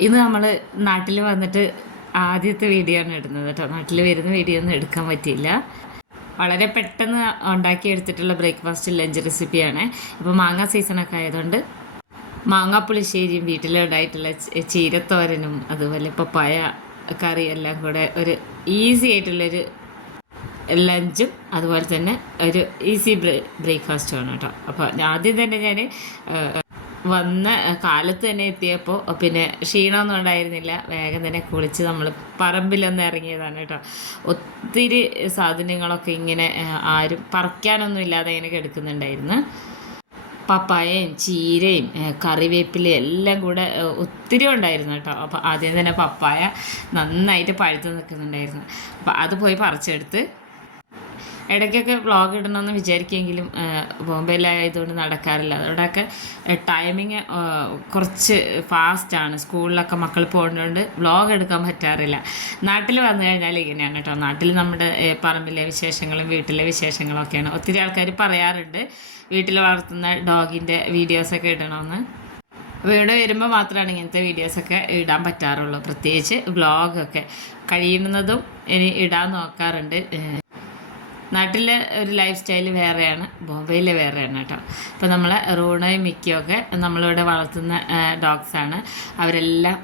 ഇന്ന് നമ്മൾ നാട്ടിൽ വന്നിട്ട് ആദ്യത്തെ വീഡിയോ ആണ് ഇടുന്നത് കേട്ടോ നാട്ടിൽ വരുന്ന വീഡിയോ ഒന്നും എടുക്കാൻ പറ്റിയില്ല. വളരെ പെട്ടെന്ന് ഉണ്ടാക്കിയെടുത്തിട്ടുള്ള ബ്രേക്ക്ഫാസ്റ്റ് ലഞ്ച് റെസിപ്പിയാണ് ഇപ്പോൾ മാങ്ങ സീസണൊക്കെ ആയതുകൊണ്ട് മാങ്ങ പുളിശ്ശേരിയും വീട്ടിലുണ്ടായിട്ടുള്ള ചീരത്തോരനും അതുപോലെ പപ്പായ കറി എല്ലാം കൂടെ ഒരു ഈസി ആയിട്ടുള്ളൊരു ലഞ്ചും അതുപോലെ തന്നെ ഒരു ഈസി ബ്രേ ബ്രേക്ക്ഫാസ്റ്റുമാണ് കേട്ടോ അപ്പോൾ ആദ്യം തന്നെ ഞാൻ വന്ന കാലത്ത് തന്നെ എത്തിയപ്പോൾ പിന്നെ ക്ഷീണമൊന്നും ഉണ്ടായിരുന്നില്ല. വേഗം തന്നെ കുളിച്ച് നമ്മൾ പറമ്പിലൊന്ന് ഇറങ്ങിയതാണ് കേട്ടോ. ഒത്തിരി സാധനങ്ങളൊക്കെ ഇങ്ങനെ ആരും പറിക്കാനൊന്നും ഇല്ലാതെ ഇങ്ങനെ കിടക്കുന്നുണ്ടായിരുന്നു. പപ്പായയും ചീരയും കറിവേപ്പിലയും എല്ലാം കൂടെ ഒത്തിരി ഉണ്ടായിരുന്നു കേട്ടോ. അപ്പോൾ ആദ്യം തന്നെ പപ്പായ നന്നായിട്ട് പഴുത്ത് നിൽക്കുന്നുണ്ടായിരുന്നു. അപ്പോൾ അത് പോയി പറിച്ചെടുത്ത് ഇടയ്ക്കൊക്കെ വ്ളോഗ് ഇടണമെന്ന് വിചാരിക്കുമെങ്കിലും ബോംബെയിലായതുകൊണ്ട് നടക്കാറില്ല. അതോടൊക്കെ ടൈമിങ് കുറച്ച് ഫാസ്റ്റാണ് സ്കൂളിലൊക്കെ മക്കൾ പോകുന്നതുകൊണ്ട് വ്ളോഗ് എടുക്കാൻ പറ്റാറില്ല. നാട്ടിൽ വന്നു കഴിഞ്ഞാൽ ഇങ്ങനെയാണ് കേട്ടോ. നാട്ടിൽ നമ്മുടെ പറമ്പിലെ വിശേഷങ്ങളും വീട്ടിലെ വിശേഷങ്ങളും ഒക്കെയാണ് ഒത്തിരി ആൾക്കാർ പറയാറുണ്ട് വീട്ടിൽ വളർത്തുന്ന ഡോഗിന്റെ വീഡിയോസൊക്കെ ഇടണമെന്ന് വീട് വരുമ്പോൾ മാത്രമാണ് ഇങ്ങനത്തെ വീഡിയോസൊക്കെ ഇടാൻ പറ്റാറുള്ളൂ. പ്രത്യേകിച്ച് വ്ളോഗൊക്കെ. കഴിയുന്നതും ഇനി ഇടാൻ നോക്കാറുണ്ട്. നാട്ടിലെ ഒരു ലൈഫ് സ്റ്റൈൽ വേറെയാണ് ബോംബെയിൽ വേറെയാണ് കേട്ടോ. അപ്പോൾ നമ്മൾ റൂണയും മിക്കിയൊക്കെ നമ്മളിവിടെ വളർത്തുന്ന ഡോഗ്സാണ് അവരെല്ലാം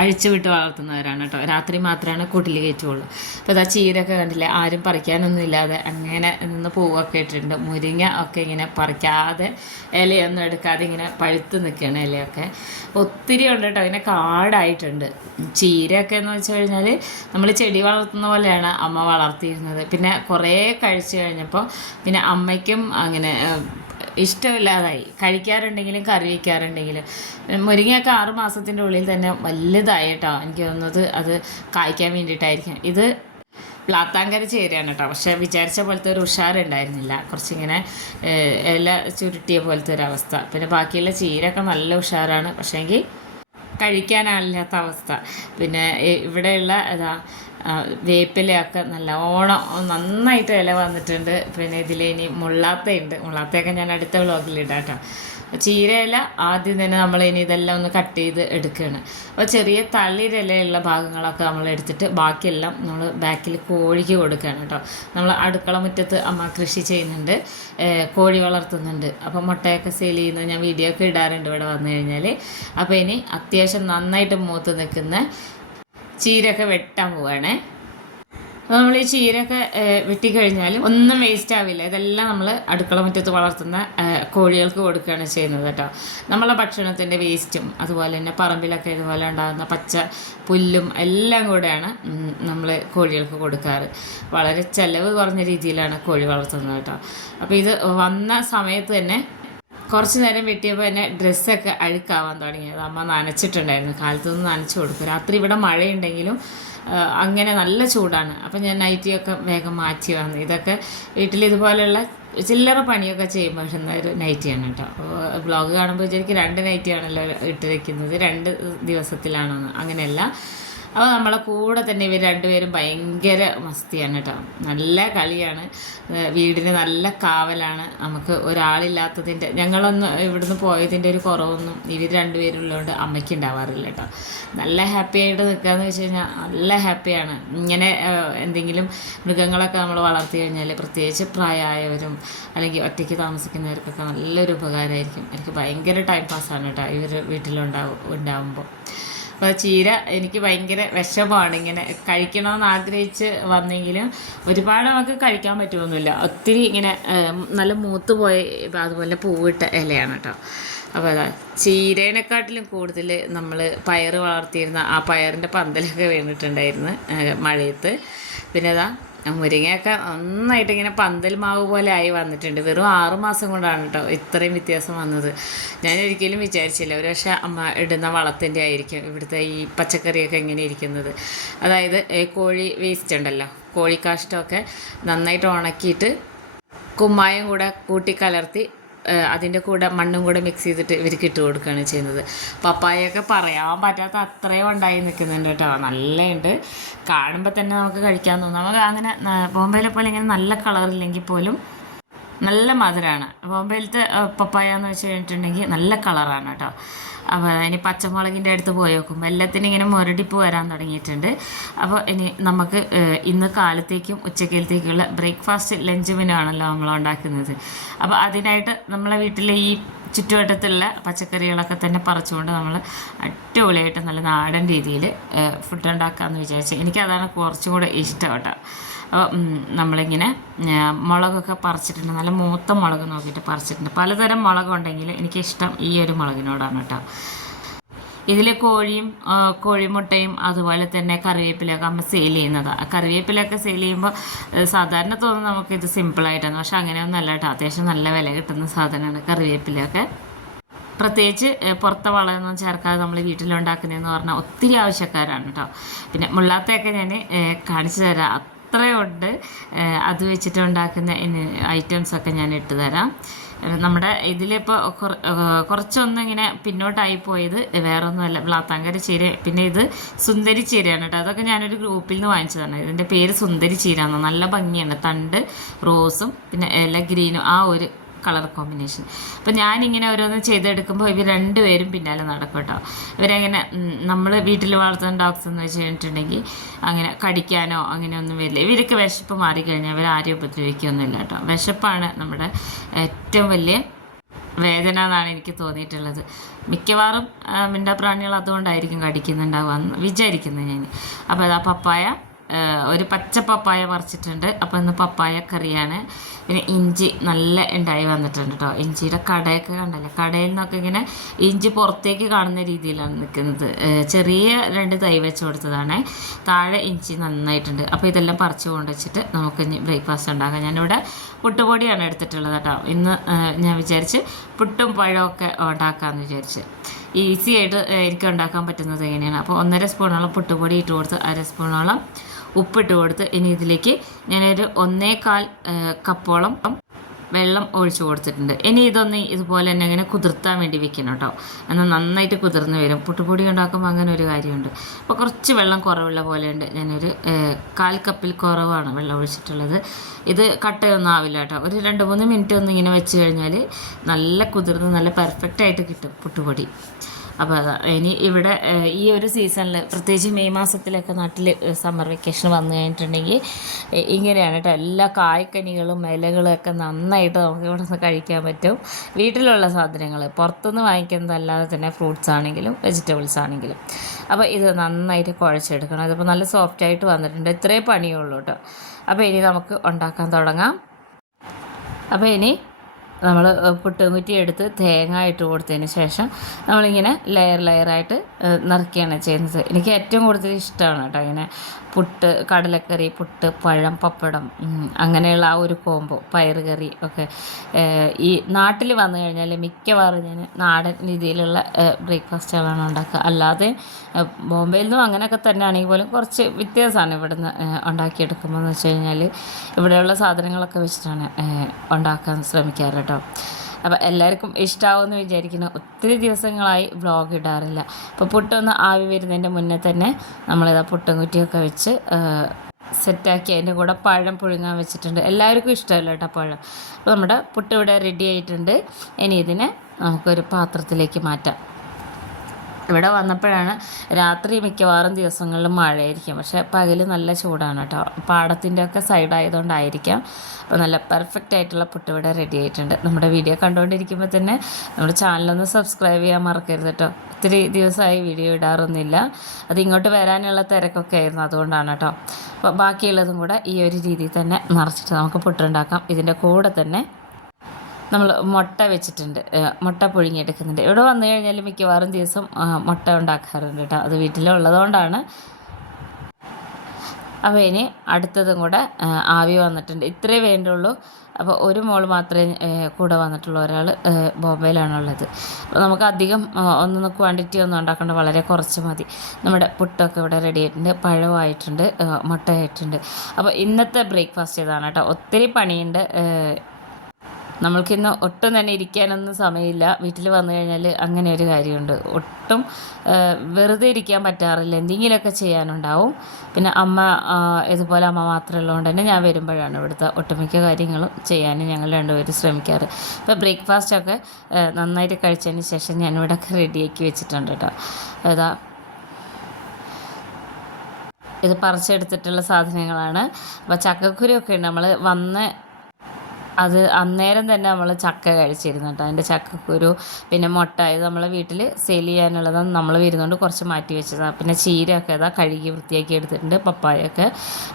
അഴിച്ചുവിട്ട് അഴിച്ചു വിട്ട് വളർത്തുന്നവരാണ് കേട്ടോ. രാത്രി മാത്രമാണ് കൂട്ടിൽ കയറ്റുള്ളൂ. അപ്പോൾ അതാ ചീരൊക്കെ കണ്ടില്ലേ ആരും പറിക്കാനൊന്നും ഇല്ലാതെ അങ്ങനെ നിന്ന് പൂവൊക്കെ ഇട്ടിട്ടുണ്ട് മുരിങ്ങ ഒക്കെ ഇങ്ങനെ പറിക്കാതെ ഇലയൊന്നും എടുക്കാതെ ഇങ്ങനെ പഴുത്ത് നിൽക്കുകയാണ് ഇലയൊക്കെ. ഒത്തിരി ഉണ്ട് കേട്ടോ ഇങ്ങനെ കാടായിട്ടുണ്ട്. ചീരയൊക്കെ എന്ന് വെച്ച് കഴിഞ്ഞാൽ നമ്മൾ ചെടി വളർത്തുന്ന പോലെയാണ് അമ്മ വളർത്തിയിരുന്നത്. പിന്നെ കുറേ കഴിച്ചു കഴിഞ്ഞപ്പോൾ പിന്നെ അമ്മയ്ക്കും അങ്ങനെ ഇഷ്ടമില്ലാതായി. കഴിക്കാറുണ്ടെങ്കിലും കറി വയ്ക്കാറുണ്ടെങ്കിലും മുരിങ്ങയൊക്കെ ആറ് മാസത്തിന്റെ ഉള്ളിൽ തന്നെ വലുതായി കേട്ടോ എനിക്ക് തോന്നുന്നത് അത് കായ്ക്കാൻ വേണ്ടിയിട്ടായിരിക്കും. ഇത് പ്ലാത്താങ്കര ചേരുകയാണ് കേട്ടോ. പക്ഷെ വിചാരിച്ച പോലത്തെ ഒരു ഉഷാറുണ്ടായിരുന്നില്ല. കുറച്ചിങ്ങനെ ഇല ചുരുട്ടിയ പോലത്തെ ഒരു അവസ്ഥ. പിന്നെ ബാക്കിയുള്ള ചീരൊക്കെ നല്ല ഉഷാറാണ്. പക്ഷേങ്കിൽ കഴിക്കാനാളില്ലാത്ത അവസ്ഥ. പിന്നെ ഇവിടെയുള്ള ആ, വേപ്പിലയൊക്കെ നല്ലോണം നന്നായിട്ട് ഇല വന്നിട്ടുണ്ട്. പിന്നെ ഇതിൽ ഇനി മുള്ളാത്തയുണ്ട്. മുള്ളാത്തയൊക്കെ ഞാൻ അടുത്ത വ്ളോഗിലിടാം കേട്ടോ ഇല ആദ്യം തന്നെ നമ്മൾ ഇനി ഇതെല്ലാം ഒന്ന് കട്ട് ചെയ്ത് എടുക്കുകയാണ് അപ്പോൾ ചെറിയ തളിരിലയുള്ള ഭാഗങ്ങളൊക്കെ നമ്മൾ എടുത്തിട്ട് ബാക്കിയെല്ലാം നമ്മൾ ബാക്കിൽ കോഴിക്ക് കൊടുക്കുകയാണ് കേട്ടോ. നമ്മൾ അടുക്കള മുറ്റത്ത് അമ്മ കൃഷി ചെയ്യുന്നുണ്ട്. കോഴി വളർത്തുന്നുണ്ട്. അപ്പോൾ മുട്ടയൊക്കെ സെയിൽ ചെയ്യുന്നത് ഞാൻ വീഡിയോ ഒക്കെ ഇടാറുണ്ട് ഇവിടെ വന്നു കഴിഞ്ഞാൽ അപ്പോൾ ഇനി അത്യാവശ്യം നന്നായിട്ട് മൂത്ത് നിൽക്കുന്ന ചീരയൊക്കെ വെട്ടാൻ പോവാണ്. അപ്പോൾ നമ്മൾ ഈ ചീരയൊക്കെ വെട്ടിക്കഴിഞ്ഞാൽ ഒന്നും വേസ്റ്റ് ആവില്ല. ഇതെല്ലാം നമ്മൾ അടുക്കള മുറ്റത്ത് വളർത്തുന്ന കോഴികൾക്ക് കൊടുക്കുകയാണ് ചെയ്യുന്നത് കേട്ടോ. നമ്മളെ ഭക്ഷണത്തിന്റെ വേസ്റ്റും അതുപോലെ തന്നെ പറമ്പിലൊക്കെ ഇതുപോലെ ഉണ്ടാകുന്ന പച്ച പുല്ലും എല്ലാം കൂടെയാണ് നമ്മൾ കോഴികൾക്ക് കൊടുക്കാറ്. വളരെ ചിലവ് കുറഞ്ഞ രീതിയിലാണ് കോഴി വളർത്തുന്നത് കേട്ടോ. അപ്പോൾ ഇത് വന്ന സമയത്ത് തന്നെ കുറച്ച് നേരം വെട്ടിയപ്പോൾ തന്നെ ഡ്രസ്സൊക്കെ അഴുക്കാവാൻ തുടങ്ങിയത്. അമ്മ നനച്ചിട്ടുണ്ടായിരുന്നു. കാലത്തൊന്നും നനച്ചു കൊടുക്കും രാത്രി ഇവിടെ മഴയുണ്ടെങ്കിലും അങ്ങനെ നല്ല ചൂടാണ്. അപ്പം ഞാൻ നൈറ്റിയൊക്കെ വേഗം മാറ്റി വന്നു. ഇതൊക്കെ വീട്ടിൽ ഇതുപോലെയുള്ള ചില്ലറ പണിയൊക്കെ ചെയ്യുമ്പോൾ ഇടുന്ന ഒരു നൈറ്റിയാണ് കേട്ടോ ബ്ലോഗ് കാണുമ്പോൾ വിചാരിക്കും രണ്ട് നൈറ്റിയാണല്ലോ ഇട്ട് വെക്കുന്നത്. രണ്ട് ദിവസത്തിലാണെന്ന്. അങ്ങനെയല്ല. അപ്പോൾ നമ്മളെ കൂടെ തന്നെ ഇവർ രണ്ടുപേരും ഭയങ്കര മസ്തിയാണ് കേട്ടോ. നല്ല കളിയാണ്. വീടിന് നല്ല കാവലാണ്. നമുക്ക് ഒരാളില്ലാത്തതിന്റെ ഞങ്ങളൊന്ന് ഇവിടുന്ന് പോയതിന്റെ ഒരു കുറവൊന്നും ഇവർ രണ്ടുപേരും ഉള്ളതുകൊണ്ട് അമ്മയ്ക്ക് ഉണ്ടാവാറില്ല കേട്ടോ. നല്ല ഹാപ്പി ആയിട്ട് നിൽക്കുകയെന്ന് വെച്ച് കഴിഞ്ഞാൽ നല്ല ഹാപ്പിയാണ് ഇങ്ങനെ എന്തെങ്കിലും മൃഗങ്ങളൊക്കെ നമ്മൾ വളർത്തി കഴിഞ്ഞാൽ പ്രത്യേകിച്ച് പ്രായമായവരും അല്ലെങ്കിൽ ഒറ്റയ്ക്ക് താമസിക്കുന്നവർക്കൊക്കെ നല്ലൊരു ഉപകാരമായിരിക്കും എനിക്ക് ഭയങ്കര ടൈം പാസ്സാണ് കേട്ടോ ഇവർ വീട്ടിലുണ്ടാവും ഉണ്ടാവുമ്പോൾ അപ്പോൾ ചീര എനിക്ക് ഭയങ്കര വിഷമമാണ് ഇങ്ങനെ കഴിക്കണമെന്ന് ആഗ്രഹിച്ച് വന്നെങ്കിലും ഒരുപാട് നമുക്ക് കഴിക്കാൻ പറ്റുമൊന്നുമില്ല ഒത്തിരി ഇങ്ങനെ നല്ല മൂത്ത് പോയ അതുപോലെ പൂവിട്ട ഇലയാണ് കേട്ടോ അപ്പോൾ അതാ ചീരേനെക്കാട്ടിലും കൂടുതൽ നമ്മൾ പയർ വളർത്തിയിരുന്ന ആ പയറിന്റെ പന്തലൊക്കെ വീണിട്ടുണ്ടായിരുന്നു മഴയത്ത്. പിന്നെ അതാ മുരിങ്ങയൊക്കെ നന്നായിട്ട് ഇങ്ങനെ പന്തൽ മാവ് പോലെ ആയി വന്നിട്ടുണ്ട്. വെറും ആറു മാസം കൊണ്ടാണ് കേട്ടോ ഇത്രയും വ്യത്യാസം വന്നത്. ഞാൻ ഒരിക്കലും വിചാരിച്ചില്ല. ഒരു പക്ഷേ അമ്മ ഇടുന്ന വളത്തിന്റെ ആയിരിക്കും ഇവിടുത്തെ ഈ പച്ചക്കറിയൊക്കെ എങ്ങനെ ഇരിക്കുന്നത്. അതായത് കോഴി വേസ്റ്റ് ഉണ്ടല്ലോ. കോഴിക്കാഷ്ടമൊക്കെ നന്നായിട്ട് ഉണക്കിയിട്ട് കുമ്മായം കൂടെ കൂട്ടിക്കലർത്തി ഏഹ് അതിന്റെ കൂടെ മണ്ണും കൂടെ മിക്സ് ചെയ്തിട്ട് ഇവർക്ക് ഇട്ട് കൊടുക്കുകയാണ് ചെയ്യുന്നത്. പപ്പായൊക്കെ പറയാൻ പറ്റാത്ത അത്രയും ഉണ്ടായി നിൽക്കുന്നുണ്ട് കേട്ടോ. നല്ലുണ്ട് കാണുമ്പോൾ തന്നെ നമുക്ക് കഴിക്കാൻ തോന്നും. നമുക്ക് അങ്ങനെ ബോംബെയിലെ പോലെ ഇങ്ങനെ നല്ല കളറില്ലെങ്കിൽ പോലും നല്ല മധുരമാണ് ബോംബെയിലത്തെ പപ്പായ എന്ന് വെച്ച് കഴിഞ്ഞിട്ടുണ്ടെങ്കിൽ നല്ല കളറാണ് കേട്ടോ. അപ്പോൾ ഇനി പച്ചമുളകിന്റെ അടുത്ത് പോയി നോക്കും എല്ലാത്തിനും ഇങ്ങനെ മുരടിപ്പ് വരാൻ തുടങ്ങിയിട്ടുണ്ട്. അപ്പോൾ ഇനി നമുക്ക് ഇന്ന് കാലത്തേക്കും ഉച്ചക്കലത്തേക്കുള്ള ബ്രേക്ക്ഫാസ്റ്റ് ലഞ്ച് മെനു ആണല്ലോ നമ്മൾ ഉണ്ടാക്കുന്നത്. അപ്പോൾ അതിനായിട്ട് നമ്മളെ വീട്ടിലെ ഈ ചുറ്റുവട്ടത്തുള്ള പച്ചക്കറികളൊക്കെ തന്നെ പറിച്ചുകൊണ്ട് നമ്മൾ അടിപൊളിയായിട്ട് നല്ല നാടൻ രീതിയിൽ ഫുഡ് ഉണ്ടാക്കാമെന്ന് വിചാരിച്ചു. എനിക്കതാണ് കുറച്ചും കൂടെ ഇഷ്ടം കേട്ടോ അപ്പോൾ നമ്മളിങ്ങനെ മുളകൊക്കെ പറിച്ചിട്ടുണ്ട്. നല്ല മൂത്ത മുളക് നോക്കിയിട്ട് പറിച്ചിട്ടുണ്ട്. പലതരം മുളകുണ്ടെങ്കിൽ എനിക്കിഷ്ടം ഈ ഒരു മുളകിനോടാണ് കേട്ടോ. ഇതിൽ കോഴിയും കോഴിമുട്ടയും അതുപോലെ തന്നെ കറിവേപ്പിലൊക്കെ നമ്മൾ സെയിൽ ചെയ്യുന്നതാണ് കറിവേപ്പിലൊക്കെ സെയിൽ ചെയ്യുമ്പോൾ സാധാരണ തോന്നുന്നു നമുക്കിത് സിമ്പിളായിട്ടാണ് പക്ഷെ അങ്ങനെയൊന്നും അല്ല കേട്ടോ. അത്യാവശ്യം നല്ല വില കിട്ടുന്ന സാധനമാണ് കറിവേപ്പിലൊക്കെ പ്രത്യേകിച്ച് പുറത്തെ വളമൊന്നും ചേർക്കാതെ നമ്മൾ വീട്ടിലുണ്ടാക്കുന്നതെന്ന് പറഞ്ഞാൽ ഒത്തിരി ആവശ്യക്കാരാണ് കേട്ടോ. പിന്നെ മുള്ളാത്തയൊക്കെ ഞാൻ കാണിച്ചു തരാം. അത്രയുണ്ട്. അത് വെച്ചിട്ട് ഉണ്ടാക്കുന്ന ഐറ്റംസൊക്കെ ഞാൻ ഇട്ട് തരാം. നമ്മുടെ ഇതിലിപ്പോൾ കുറച്ചൊന്നും ഇങ്ങനെ പിന്നോട്ടായി പോയത് വേറെ ഒന്നുമല്ല വ്ളാത്താങ്കര ചീര പിന്നെ ഇത് സുന്ദരി ചീരയാണ് കേട്ടോ. അതൊക്കെ ഞാനൊരു ഗ്രൂപ്പിൽ നിന്ന് വാങ്ങിച്ചതാണ്. ഇതിന്റെ പേര് സുന്ദരി ചീര നല്ല ഭംഗിയാണ്. തണ്ട് റോസും പിന്നെ ഇല ഗ്രീനും ആ ഒരു കളർ കോമ്പിനേഷൻ. അപ്പം ഞാനിങ്ങനെ ഓരോന്ന് ചെയ്തെടുക്കുമ്പോൾ ഇവർ രണ്ടുപേരും പിന്നാലെ നടക്കും കേട്ടോ ഇവരങ്ങനെ നമ്മൾ വീട്ടിൽ വളർത്തുന്ന ഡോഗ്സ് എന്ന് വെച്ച് കഴിഞ്ഞിട്ടുണ്ടെങ്കിൽ അങ്ങനെ കടിക്കാനോ അങ്ങനെയൊന്നും വരില്ല. ഇവർക്ക് വിശപ്പ് മാറിക്കഴിഞ്ഞാൽ അവർ ആരും ഉപദ്രവിക്കുകയൊന്നുമില്ല കേട്ടോ വിശപ്പാണ് നമ്മുടെ ഏറ്റവും വലിയ വേദന എന്നാണ് എനിക്ക് തോന്നിയിട്ടുള്ളത്. മിക്കവാറും മിണ്ടാപ്രാണികൾ അതുകൊണ്ടായിരിക്കും കടിക്കുന്നുണ്ടാവുക എന്ന് വിചാരിക്കുന്നത് ഞാൻ അപ്പോൾ അതാ പപ്പായ ആ, ഒരു പച്ച പപ്പായ പറിച്ചിട്ടുണ്ട്. അപ്പോൾ ഇന്ന് പപ്പായ കറിയാണ്. പിന്നെ ഇഞ്ചി നല്ല ഉണ്ടായി വന്നിട്ടുണ്ട് കേട്ടോ ഇഞ്ചിയുടെ കടയൊക്കെ കണ്ടല്ലേ? കടയിൽ നിന്നൊക്കെ ഇങ്ങനെ ഇഞ്ചി പുറത്തേക്ക് കാണുന്ന രീതിയിലാണ് നിൽക്കുന്നത്. ചെറിയ രണ്ട് തൈ വെച്ച് കൊടുത്തതാണ്. താഴെ ഇഞ്ചി നന്നായിട്ടുണ്ട്. അപ്പോൾ ഇതെല്ലാം പറിച്ചു കൊണ്ടുവച്ചിട്ട് നമുക്ക് ഇനി ബ്രേക്ക്ഫാസ്റ്റ് ഉണ്ടാക്കാം. ഞാനിവിടെ പുട്ടുപൊടിയാണ് എടുത്തിട്ടുള്ളത് കേട്ടോ ഇന്ന് ഞാൻ വിചാരിച്ച് പുട്ടും പഴമൊക്കെ ഉണ്ടാക്കാമെന്ന് വിചാരിച്ച്. ഈസി ആയിട്ട് എനിക്ക് ഉണ്ടാക്കാൻ പറ്റുന്നത് എങ്ങനെയാണ്? അപ്പോൾ ഒന്നര സ്പൂണോളം പുട്ടുപൊടി ഇട്ട് കൊടുത്ത് അര സ്പൂണോളം ഉപ്പിട്ട് കൊടുത്ത് ഇനി ഇതിലേക്ക് ഞാനൊരു ഒന്നേകാൽ കപ്പോളം വെള്ളം ഒഴിച്ചു കൊടുത്തിട്ടുണ്ട്. ഇനി ഇതൊന്ന് ഇതുപോലെ തന്നെ ഇങ്ങനെ കുതിർത്താൻ വേണ്ടി വെക്കണം കേട്ടോ. എന്നാൽ നന്നായിട്ട് കുതിർന്ന് വരും. പുട്ടുപൊടി ഉണ്ടാക്കുമ്പോൾ അങ്ങനെ ഒരു കാര്യമുണ്ട്. അപ്പോൾ കുറച്ച് വെള്ളം കുറവുള്ള പോലെ ഉണ്ട്. ഞാനൊരു കാൽ കപ്പിൽ കുറവാണ് വെള്ളം ഒഴിച്ചിട്ടുള്ളത്. ഇത് കട്ടയൊന്നും ആവില്ല കേട്ടോ. ഒരു രണ്ട് മൂന്ന് മിനിറ്റ് ഒന്ന് ഇങ്ങനെ വെച്ച് കഴിഞ്ഞാൽ നല്ല കുതിർന്ന് നല്ല പെർഫെക്റ്റ് ആയിട്ട് കിട്ടും പുട്ടുപൊടി. അപ്പോൾ ഇനി ഇവിടെ ഈ ഒരു സീസണിൽ പ്രത്യേകിച്ച് മെയ് മാസത്തിലൊക്കെ നാട്ടിൽ സമ്മർ വെക്കേഷൻ വന്നു കഴിഞ്ഞിട്ടുണ്ടെങ്കിൽ ഇങ്ങനെയാണ് കേട്ടോ. എല്ലാ കായ്ക്കനികളും ഇലകളും ഒക്കെ നന്നായിട്ട് നമുക്ക് ഇവിടെ നിന്ന് കഴിക്കാൻ പറ്റും. വീട്ടിലുള്ള സാധനങ്ങൾ പുറത്തുനിന്ന് വാങ്ങിക്കുന്നതല്ലാതെ തന്നെ ഫ്രൂട്ട്സ് ആണെങ്കിലും വെജിറ്റബിൾസ് ആണെങ്കിലും. അപ്പോൾ ഇത് നന്നായിട്ട് കുഴച്ചെടുക്കണം. അതിപ്പോൾ നല്ല സോഫ്റ്റ് ആയിട്ട് വന്നിട്ടുണ്ട്. ഇത്രേ പണിയുള്ളൂ കേട്ടോ. അപ്പോൾ ഇനി നമുക്ക് ഉണ്ടാക്കാൻ തുടങ്ങാം. അപ്പോൾ ഇനി നമ്മൾ പുട്ടുകുറ്റി എടുത്ത് തേങ്ങ ഇട്ട് കൊടുത്തതിന് ശേഷം നമ്മളിങ്ങനെ ലെയർ ലെയറായിട്ട് നിറയ്ക്കുകയാണ് ചെയ്യുന്നത്. എനിക്ക് ഏറ്റവും കൂടുതൽ ഇഷ്ടമാണ് കേട്ടോ ഇങ്ങനെ പുട്ട് കടലക്കറി പുട്ട് പഴം പപ്പടം അങ്ങനെയുള്ള ആ ഒരു കോംബോ പയറ് കറി ഒക്കെ. ഈ നാട്ടിൽ വന്നു കഴിഞ്ഞാൽ മിക്കവാറും ഞാൻ നാടൻ രീതിയിലുള്ള ബ്രേക്ക്ഫാസ്റ്റുകളാണ് ഉണ്ടാക്കുക. അല്ലാതെ ബോംബെയിൽ നിന്നും അങ്ങനെയൊക്കെ തന്നെ ആണെങ്കിൽ പോലും കുറച്ച് വ്യത്യാസമാണ് ഇവിടുന്ന് ഉണ്ടാക്കിയെടുക്കുമ്പോൾ എന്ന് വെച്ച് കഴിഞ്ഞാൽ ഇവിടെയുള്ള സാധനങ്ങളൊക്കെ വെച്ചിട്ടാണ് ഉണ്ടാക്കാൻ ശ്രമിക്കാറ് കേട്ടോ. അപ്പോൾ എല്ലാവർക്കും ഇഷ്ടമാവുമെന്ന് വിചാരിക്കുന്നു. ഒത്തിരി ദിവസങ്ങളായി വ്ളോഗ് ഇടാറില്ല. അപ്പോൾ പുട്ടൊന്ന് ആവി വരുന്നതിന്റെ മുന്നേ തന്നെ നമ്മളിതാ പുട്ടും കുറ്റിയൊക്കെ വെച്ച് സെറ്റാക്കി അതിന്റെ കൂടെ പഴം പുഴുങ്ങാൻ വെച്ചിട്ടുണ്ട്. എല്ലാവർക്കും ഇഷ്ടമല്ല കേട്ടോ പഴം. അപ്പോൾ നമ്മുടെ പുട്ട് ഇവിടെ റെഡി ആയിട്ടുണ്ട്. ഇനി ഇതിനെ നമുക്കൊരു പാത്രത്തിലേക്ക് മാറ്റാം. ഇവിടെ വന്നപ്പോഴാണ് രാത്രി മിക്കവാറും ദിവസങ്ങളിൽ മഴയായിരിക്കും. പക്ഷേ പകൽ നല്ല ചൂടാണ് കേട്ടോ. പാടത്തിന്റെ ഒക്കെ സൈഡ് ആയതുകൊണ്ടായിരിക്കാം അപ്പോൾ നല്ല പെർഫെക്റ്റ് ആയിട്ടുള്ള പുട്ട് ഇവിടെ റെഡി ആയിട്ടുണ്ട്. നമ്മുടെ വീഡിയോ കണ്ടുകൊണ്ടിരിക്കുമ്പോൾ തന്നെ നമ്മുടെ ചാനലൊന്ന് സബ്സ്ക്രൈബ് ചെയ്യാൻ മറക്കരുത് കേട്ടോ. ഒത്തിരി ദിവസമായി വീഡിയോ ഇടാറൊന്നുമില്ല. അത് ഇങ്ങോട്ട് വരാനുള്ള തിരക്കൊക്കെ ആയിരുന്നു അതുകൊണ്ടാണ് കേട്ടോ. അപ്പോൾ ബാക്കിയുള്ളതും കൂടെ ഈ ഒരു രീതിയിൽ തന്നെ നിറച്ചിട്ട് നമുക്ക് പുട്ടുണ്ടാക്കാം. ഇതിന്റെ കൂടെ തന്നെ നമ്മൾ മുട്ട വെച്ചിട്ടുണ്ട്. മുട്ട പുഴുങ്ങിയെടുക്കുന്നുണ്ട്. ഇവിടെ വന്നു കഴിഞ്ഞാൽ മിക്കവാറും ദിവസം മുട്ട ഉണ്ടാക്കാറുണ്ട് കേട്ടോ. അത് വീട്ടിലുള്ളതുകൊണ്ടാണ്. അപ്പോൾ ഇനി അടുത്തതും കൂടെ ആവി വന്നിട്ടുണ്ട്. ഇത്രേ വേണ്ടുള്ളൂ. അപ്പോൾ ഒരു മോൾ മാത്രമേ കൂടെ വന്നിട്ടുള്ളൂ. ഒരാൾ ബോംബെയിലാണുള്ളത്. അപ്പോൾ നമുക്ക് അധികം ഒന്നും ക്വാണ്ടിറ്റി ഒന്നും ഉണ്ടാക്കേണ്ട വളരെ കുറച്ച് മതി. നമ്മുടെ പുട്ടൊക്കെ ഇവിടെ റെഡി ആയിട്ടുണ്ട്. പഴമായിട്ടുണ്ട് മുട്ടയായിട്ടുണ്ട്. അപ്പോൾ ഇന്നത്തെ ബ്രേക്ക്ഫാസ്റ്റ് ഇതാണ് കേട്ടോ. ഒത്തിരി പണിയുണ്ട് നമ്മൾക്കിന്ന് ഒട്ടും തന്നെ ഇരിക്കാനൊന്നും സമയമില്ല. വീട്ടിൽ വന്നു കഴിഞ്ഞാൽ അങ്ങനെ ഒരു കാര്യമുണ്ട്. ഒട്ടും വെറുതെ ഇരിക്കാൻ പറ്റാറില്ല. എന്തെങ്കിലുമൊക്കെ ചെയ്യാനുണ്ടാവും. പിന്നെ അമ്മ ഇതുപോലെ അമ്മ മാത്രമേ ഉള്ളതുകൊണ്ട് തന്നെ ഞാൻ വരുമ്പോഴാണ് ഇവിടുത്തെ ഒട്ടുമിക്ക കാര്യങ്ങളും ചെയ്യാൻ ഞങ്ങൾ രണ്ടുപേരും ശ്രമിക്കാറ്. ഇപ്പോൾ ബ്രേക്ക്ഫാസ്റ്റൊക്കെ നന്നായിട്ട് കഴിച്ചതിന് ശേഷം ഞാനിവിടെ റെഡിയാക്കി വെച്ചിട്ടുണ്ട് കേട്ടോ. അതാ. ഇത് പറിച്ചെടുത്തിട്ടുള്ള സാധനങ്ങളാണ്. അപ്പോൾ ചക്കക്കുരുവൊക്കെ ഉണ്ട്. നമ്മൾ വന്ന് അത് അന്നേരം തന്നെ നമ്മൾ ചക്ക കഴിച്ചിരുന്നു കേട്ടോ. അതിന്റെ ചക്കക്കുരു പിന്നെ മുട്ട ഇത് നമ്മളെ വീട്ടിൽ സെയിൽ ചെയ്യാനുള്ളതാണ് നമ്മൾ വരുന്നതുകൊണ്ട് കുറച്ച് മാറ്റി വെച്ചതാണ്. പിന്നെ ചീരയൊക്കെ ഇതാ കഴുകി വൃത്തിയാക്കി എടുത്തിട്ടുണ്ട് പപ്പായൊക്കെ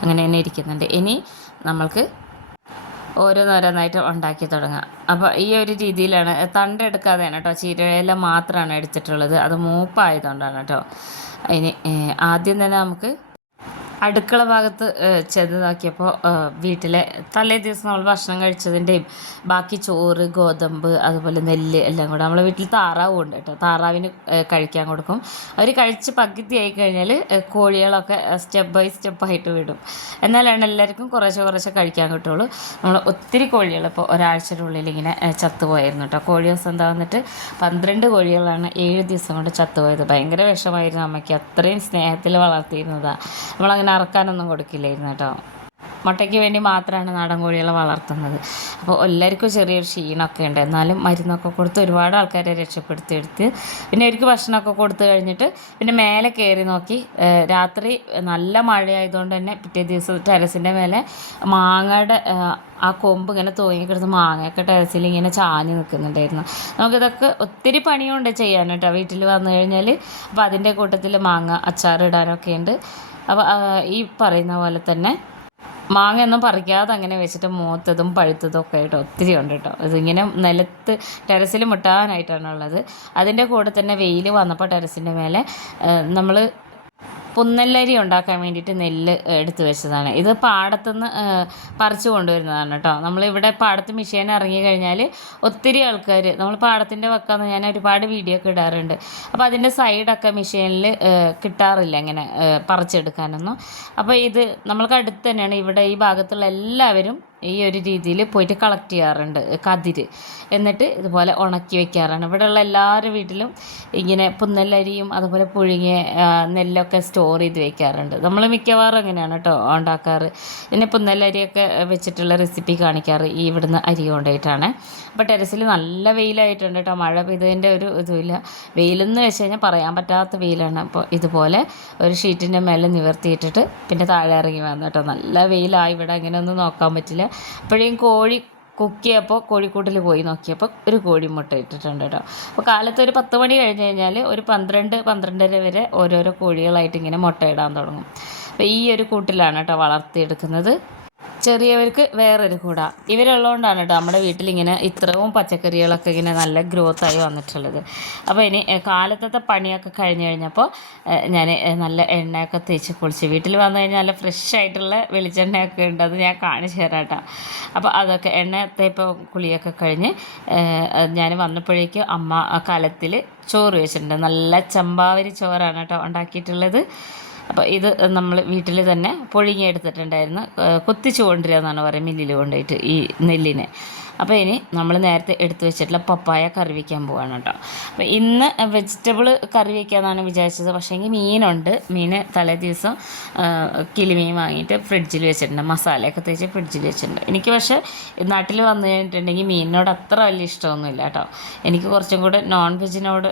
അങ്ങനെ തന്നെ ഇരിക്കുന്നുണ്ട്. ഇനി നമ്മൾക്ക് ഓരോന്നോരോന്നായിട്ട് ഉണ്ടാക്കി തുടങ്ങാം. അപ്പോൾ ഈ ഒരു രീതിയിലാണ് തണ്ടെടുക്കാതെയാണ് കേട്ടോ ചീരയില മാത്രമാണ് എടുത്തിട്ടുള്ളത്. അത് മൂപ്പായതുകൊണ്ടാണ് കേട്ടോ. ഇനി ആദ്യം തന്നെ നമുക്ക് അടുക്കള ഭാഗത്ത് ചെന്ന് നോക്കിയപ്പോൾ വീട്ടിലെ തലേ ദിവസം നമ്മൾ ഭക്ഷണം കഴിച്ചതിന്റെയും ബാക്കി ചോറ് ഗോതമ്പ് അതുപോലെ നെല്ല് എല്ലാം കൂടെ നമ്മളെ വീട്ടിൽ താറാവും ഉണ്ട് കേട്ടോ. താറാവിന് കഴിക്കാൻ കൊടുക്കും. അവർ കഴിച്ച് പകുതി ആയി കഴിഞ്ഞാൽ കോഴികളൊക്കെ സ്റ്റെപ്പ് ബൈ സ്റ്റെപ്പായിട്ട് വിടും. എന്നാലാണ് എല്ലാവർക്കും കുറേശ്ശെ കുറേശ്ശെ കഴിക്കാൻ കിട്ടുള്ളൂ. നമ്മൾ ഒത്തിരി കോഴികൾ ഇപ്പോൾ ഒരാഴ്ചയുടെ ഉള്ളിൽ ഇങ്ങനെ ചത്തുപോയായിരുന്നു കേട്ടോ. കോഴി ദിവസം എന്താ വന്നിട്ട് പന്ത്രണ്ട് കോഴികളാണ് ഏഴ് ദിവസം കൊണ്ട് ചത്തുപോയത്. ഭയങ്കര വിഷമായിരുന്നു അമ്മയ്ക്ക്. അത്രയും സ്നേഹത്തിൽ വളർത്തിയിരുന്നതാണ് നമ്മളങ്ങനെ അറക്കാനൊന്നും കൊടുക്കില്ലായിരുന്നു കേട്ടോ. മുട്ടയ്ക്ക് വേണ്ടി മാത്രമാണ് നാടൻ കോഴികളെ വളർത്തുന്നത്. അപ്പോൾ എല്ലാവർക്കും ചെറിയൊരു ക്ഷീണമൊക്കെ ഉണ്ട്. എന്നാലും മരുന്നൊക്കെ കൊടുത്ത് ഒരുപാട് ആൾക്കാരെ രക്ഷപ്പെടുത്തി എടുത്ത് പിന്നെ അവർക്ക് ഭക്ഷണമൊക്കെ കൊടുത്തു കഴിഞ്ഞിട്ട് പിന്നെ മേലെ കയറി നോക്കി രാത്രി നല്ല മഴയായതുകൊണ്ട് തന്നെ പിറ്റേ ദിവസം ടെറസിന്റെ മേലെ മാങ്ങയുടെ ആ കൊമ്പ് ഇങ്ങനെ തൂങ്ങിക്കിടന്ന് മാങ്ങയൊക്കെ ടെറസിൽ ഇങ്ങനെ ചാഞ്ഞ് നിൽക്കുന്നുണ്ടായിരുന്നു. നമുക്കിതൊക്കെ ഒത്തിരി പണിയുണ്ട് ചെയ്യാൻ കേട്ടോ. വീട്ടിൽ വന്നു കഴിഞ്ഞാൽ അപ്പോൾ അതിന്റെ കൂട്ടത്തിൽ മാങ്ങ അച്ചാറിടാനൊക്കെ ഉണ്ട്. അപ്പോൾ ഈ പറയുന്ന പോലെ തന്നെ മാങ്ങയൊന്നും പറിക്കാതെ അങ്ങനെ വെച്ചിട്ട് മൂത്തതും പഴുത്തതും ഒക്കെ ആയിട്ട് ഒത്തിരി ഉണ്ട് കേട്ടോ. ഇതിങ്ങനെ നിലത്ത് ടെറസിൽ മുട്ടാനായിട്ടാണ് ഉള്ളത്. അതിന്റെ കൂടെ തന്നെ വെയിൽ വന്നപ്പോൾ ടെറസിന്റെ മേലെ നമ്മൾ പുന്നല്ലരി ഉണ്ടാക്കാൻ വേണ്ടിയിട്ട് നെല്ല് എടുത്തു വെച്ചതാണ്. ഇത് പാടത്തുനിന്ന് പറിച്ചു കൊണ്ടുവരുന്നതാണ് കേട്ടോ. നമ്മളിവിടെ പാടത്ത് മെഷീൻ ഇറങ്ങി കഴിഞ്ഞാൽ ഒത്തിരി ആൾക്കാർ നമ്മൾ പാടത്തിന്റെ വക്കാന്ന് ഞാൻ ഒരുപാട് വീഡിയോ ഒക്കെ ഇടാറുണ്ട്. അപ്പോൾ അതിന്റെ സൈഡൊക്കെ മെഷീനിൽ കിട്ടാറില്ല ഇങ്ങനെ പറിച്ചെടുക്കാനൊന്നും. അപ്പോൾ ഇത് നമ്മൾക്ക് അടുത്ത് തന്നെയാണ്. ഇവിടെ ഈ ഭാഗത്തുള്ള എല്ലാവരും ഈ ഒരു രീതിയിൽ പോയിട്ട് കളക്ട് ചെയ്യാറുണ്ട് കതിര്. എന്നിട്ട് ഇതുപോലെ ഉണക്കി വെക്കാറാണ്. ഇവിടെയുള്ള എല്ലാവരുടെ വീട്ടിലും ഇങ്ങനെ പുന്നല്ലരിയും അതുപോലെ പുഴുങ്ങിയ നെല്ലൊക്കെ സ്റ്റോർ ചെയ്ത് വെക്കാറുണ്ട്. നമ്മൾ മിക്കവാറും അങ്ങനെയാണ് കേട്ടോ ഉണ്ടാക്കാറ്. പിന്നെ പുന്നല്ലരിയൊക്കെ വെച്ചിട്ടുള്ള റെസിപ്പി കാണിക്കാറ് ഈ ഇവിടുന്ന് അരി കൊണ്ടായിട്ടാണ് അപ്പോൾ ടെറസിൽ നല്ല വെയിലായിട്ടുണ്ട് കേട്ടോ മഴ പെയ്തതിന്റെ ഒരു ഇതുമില്ല. വെയിലെന്ന് വെച്ച് കഴിഞ്ഞാൽ പറയാൻ പറ്റാത്ത വെയിലാണ്. അപ്പോൾ ഇതുപോലെ ഒരു ഷീറ്റിന്റെ മേലെ നിവർത്തിയിട്ടിട്ട് പിന്നെ താഴെ ഇറങ്ങി വന്നു കേട്ടോ നല്ല വെയിലായി ഇവിടെ അങ്ങനെയൊന്നും നോക്കാൻ പറ്റില്ല. അപ്പോഴേക്കും കോഴി കുക്ക് ചെയ്യപ്പോൾ കോഴിക്കൂട്ടിൽ പോയി നോക്കിയപ്പോൾ ഒരു കോഴി മുട്ട ഇട്ടിട്ടുണ്ട് കേട്ടോ അപ്പോൾ കാലത്ത് ഒരു പത്ത് മണി കഴിഞ്ഞ് കഴിഞ്ഞാൽ ഒരു പന്ത്രണ്ട് പന്ത്രണ്ടര വരെ ഓരോരോ കോഴികളായിട്ട് ഇങ്ങനെ മുട്ടയിടാൻ തുടങ്ങും. അപ്പോൾ ഈ ഒരു കൂട്ടിലാണ് കേട്ടോ വളർത്തിയെടുക്കുന്നത്. ചെറിയവർക്ക് വേറൊരു കൂട. ഇവരുള്ളതുകൊണ്ടാണ് കേട്ടോ നമ്മുടെ വീട്ടിലിങ്ങനെ ഇത്രയും പച്ചക്കറികളൊക്കെ ഇങ്ങനെ നല്ല ഗ്രോത്ത് ആയി വന്നിട്ടുള്ളത്. അപ്പോൾ ഇനി കാലത്തത്തെ പണിയൊക്കെ കഴിഞ്ഞ് കഴിഞ്ഞപ്പോൾ ഞാൻ നല്ല എണ്ണയൊക്കെ തേച്ച് കുളിച്ച് വീട്ടിൽ വന്നു കഴിഞ്ഞാൽ നല്ല ഫ്രഷ് ആയിട്ടുള്ള വെളിച്ചെണ്ണയൊക്കെ ഉണ്ട്. അത് ഞാൻ കാണിച്ചു തരാം കേട്ടോ അപ്പോൾ അതൊക്കെ എണ്ണ തേപ്പ് കുളിയൊക്കെ കഴിഞ്ഞ് ഞാൻ വന്നപ്പോഴേക്കും അമ്മ കലത്തിൽ ചോറ് വെച്ചിട്ടുണ്ട്. നല്ല ചമ്പാവരി ചോറാണ് കേട്ടോ ഉണ്ടാക്കിയിട്ടുള്ളത്. അപ്പോൾ ഇത് നമ്മൾ വീട്ടിൽ തന്നെ പുഴുങ്ങിയെടുത്തിട്ടുണ്ടായിരുന്നു. കൊത്തിച്ചു കൊണ്ടുവരിക എന്നാണ് പറയുക മില്ലിൽ കൊണ്ടുപോയിട്ട് ഈ നെല്ലിനെ. അപ്പോൾ ഇനി നമ്മൾ നേരത്തെ എടുത്തു വെച്ചിട്ടുള്ള പപ്പായ കറി വയ്ക്കാൻ പോവാണ് കേട്ടോ. അപ്പോൾ ഇന്ന് വെജിറ്റബിൾ കറി വയ്ക്കാമെന്നാണ് വിചാരിച്ചത്. പക്ഷേ എങ്കിൽ മീനുണ്ട്. മീൻ തലേ ദിവസം കിളിമീൻ വാങ്ങിയിട്ട് ഫ്രിഡ്ജിൽ വെച്ചിട്ടുണ്ട്. മസാലയൊക്കെ തേച്ച് ഫ്രിഡ്ജിൽ വെച്ചിട്ടുണ്ട്. എനിക്ക് പക്ഷേ നാട്ടിൽ വന്നു കഴിഞ്ഞിട്ടുണ്ടെങ്കിൽ മീനിനോട് അത്ര വലിയ ഇഷ്ടമൊന്നുമില്ല കേട്ടോ. എനിക്ക് കുറച്ചും കൂടെ നോൺ വെജിനോട്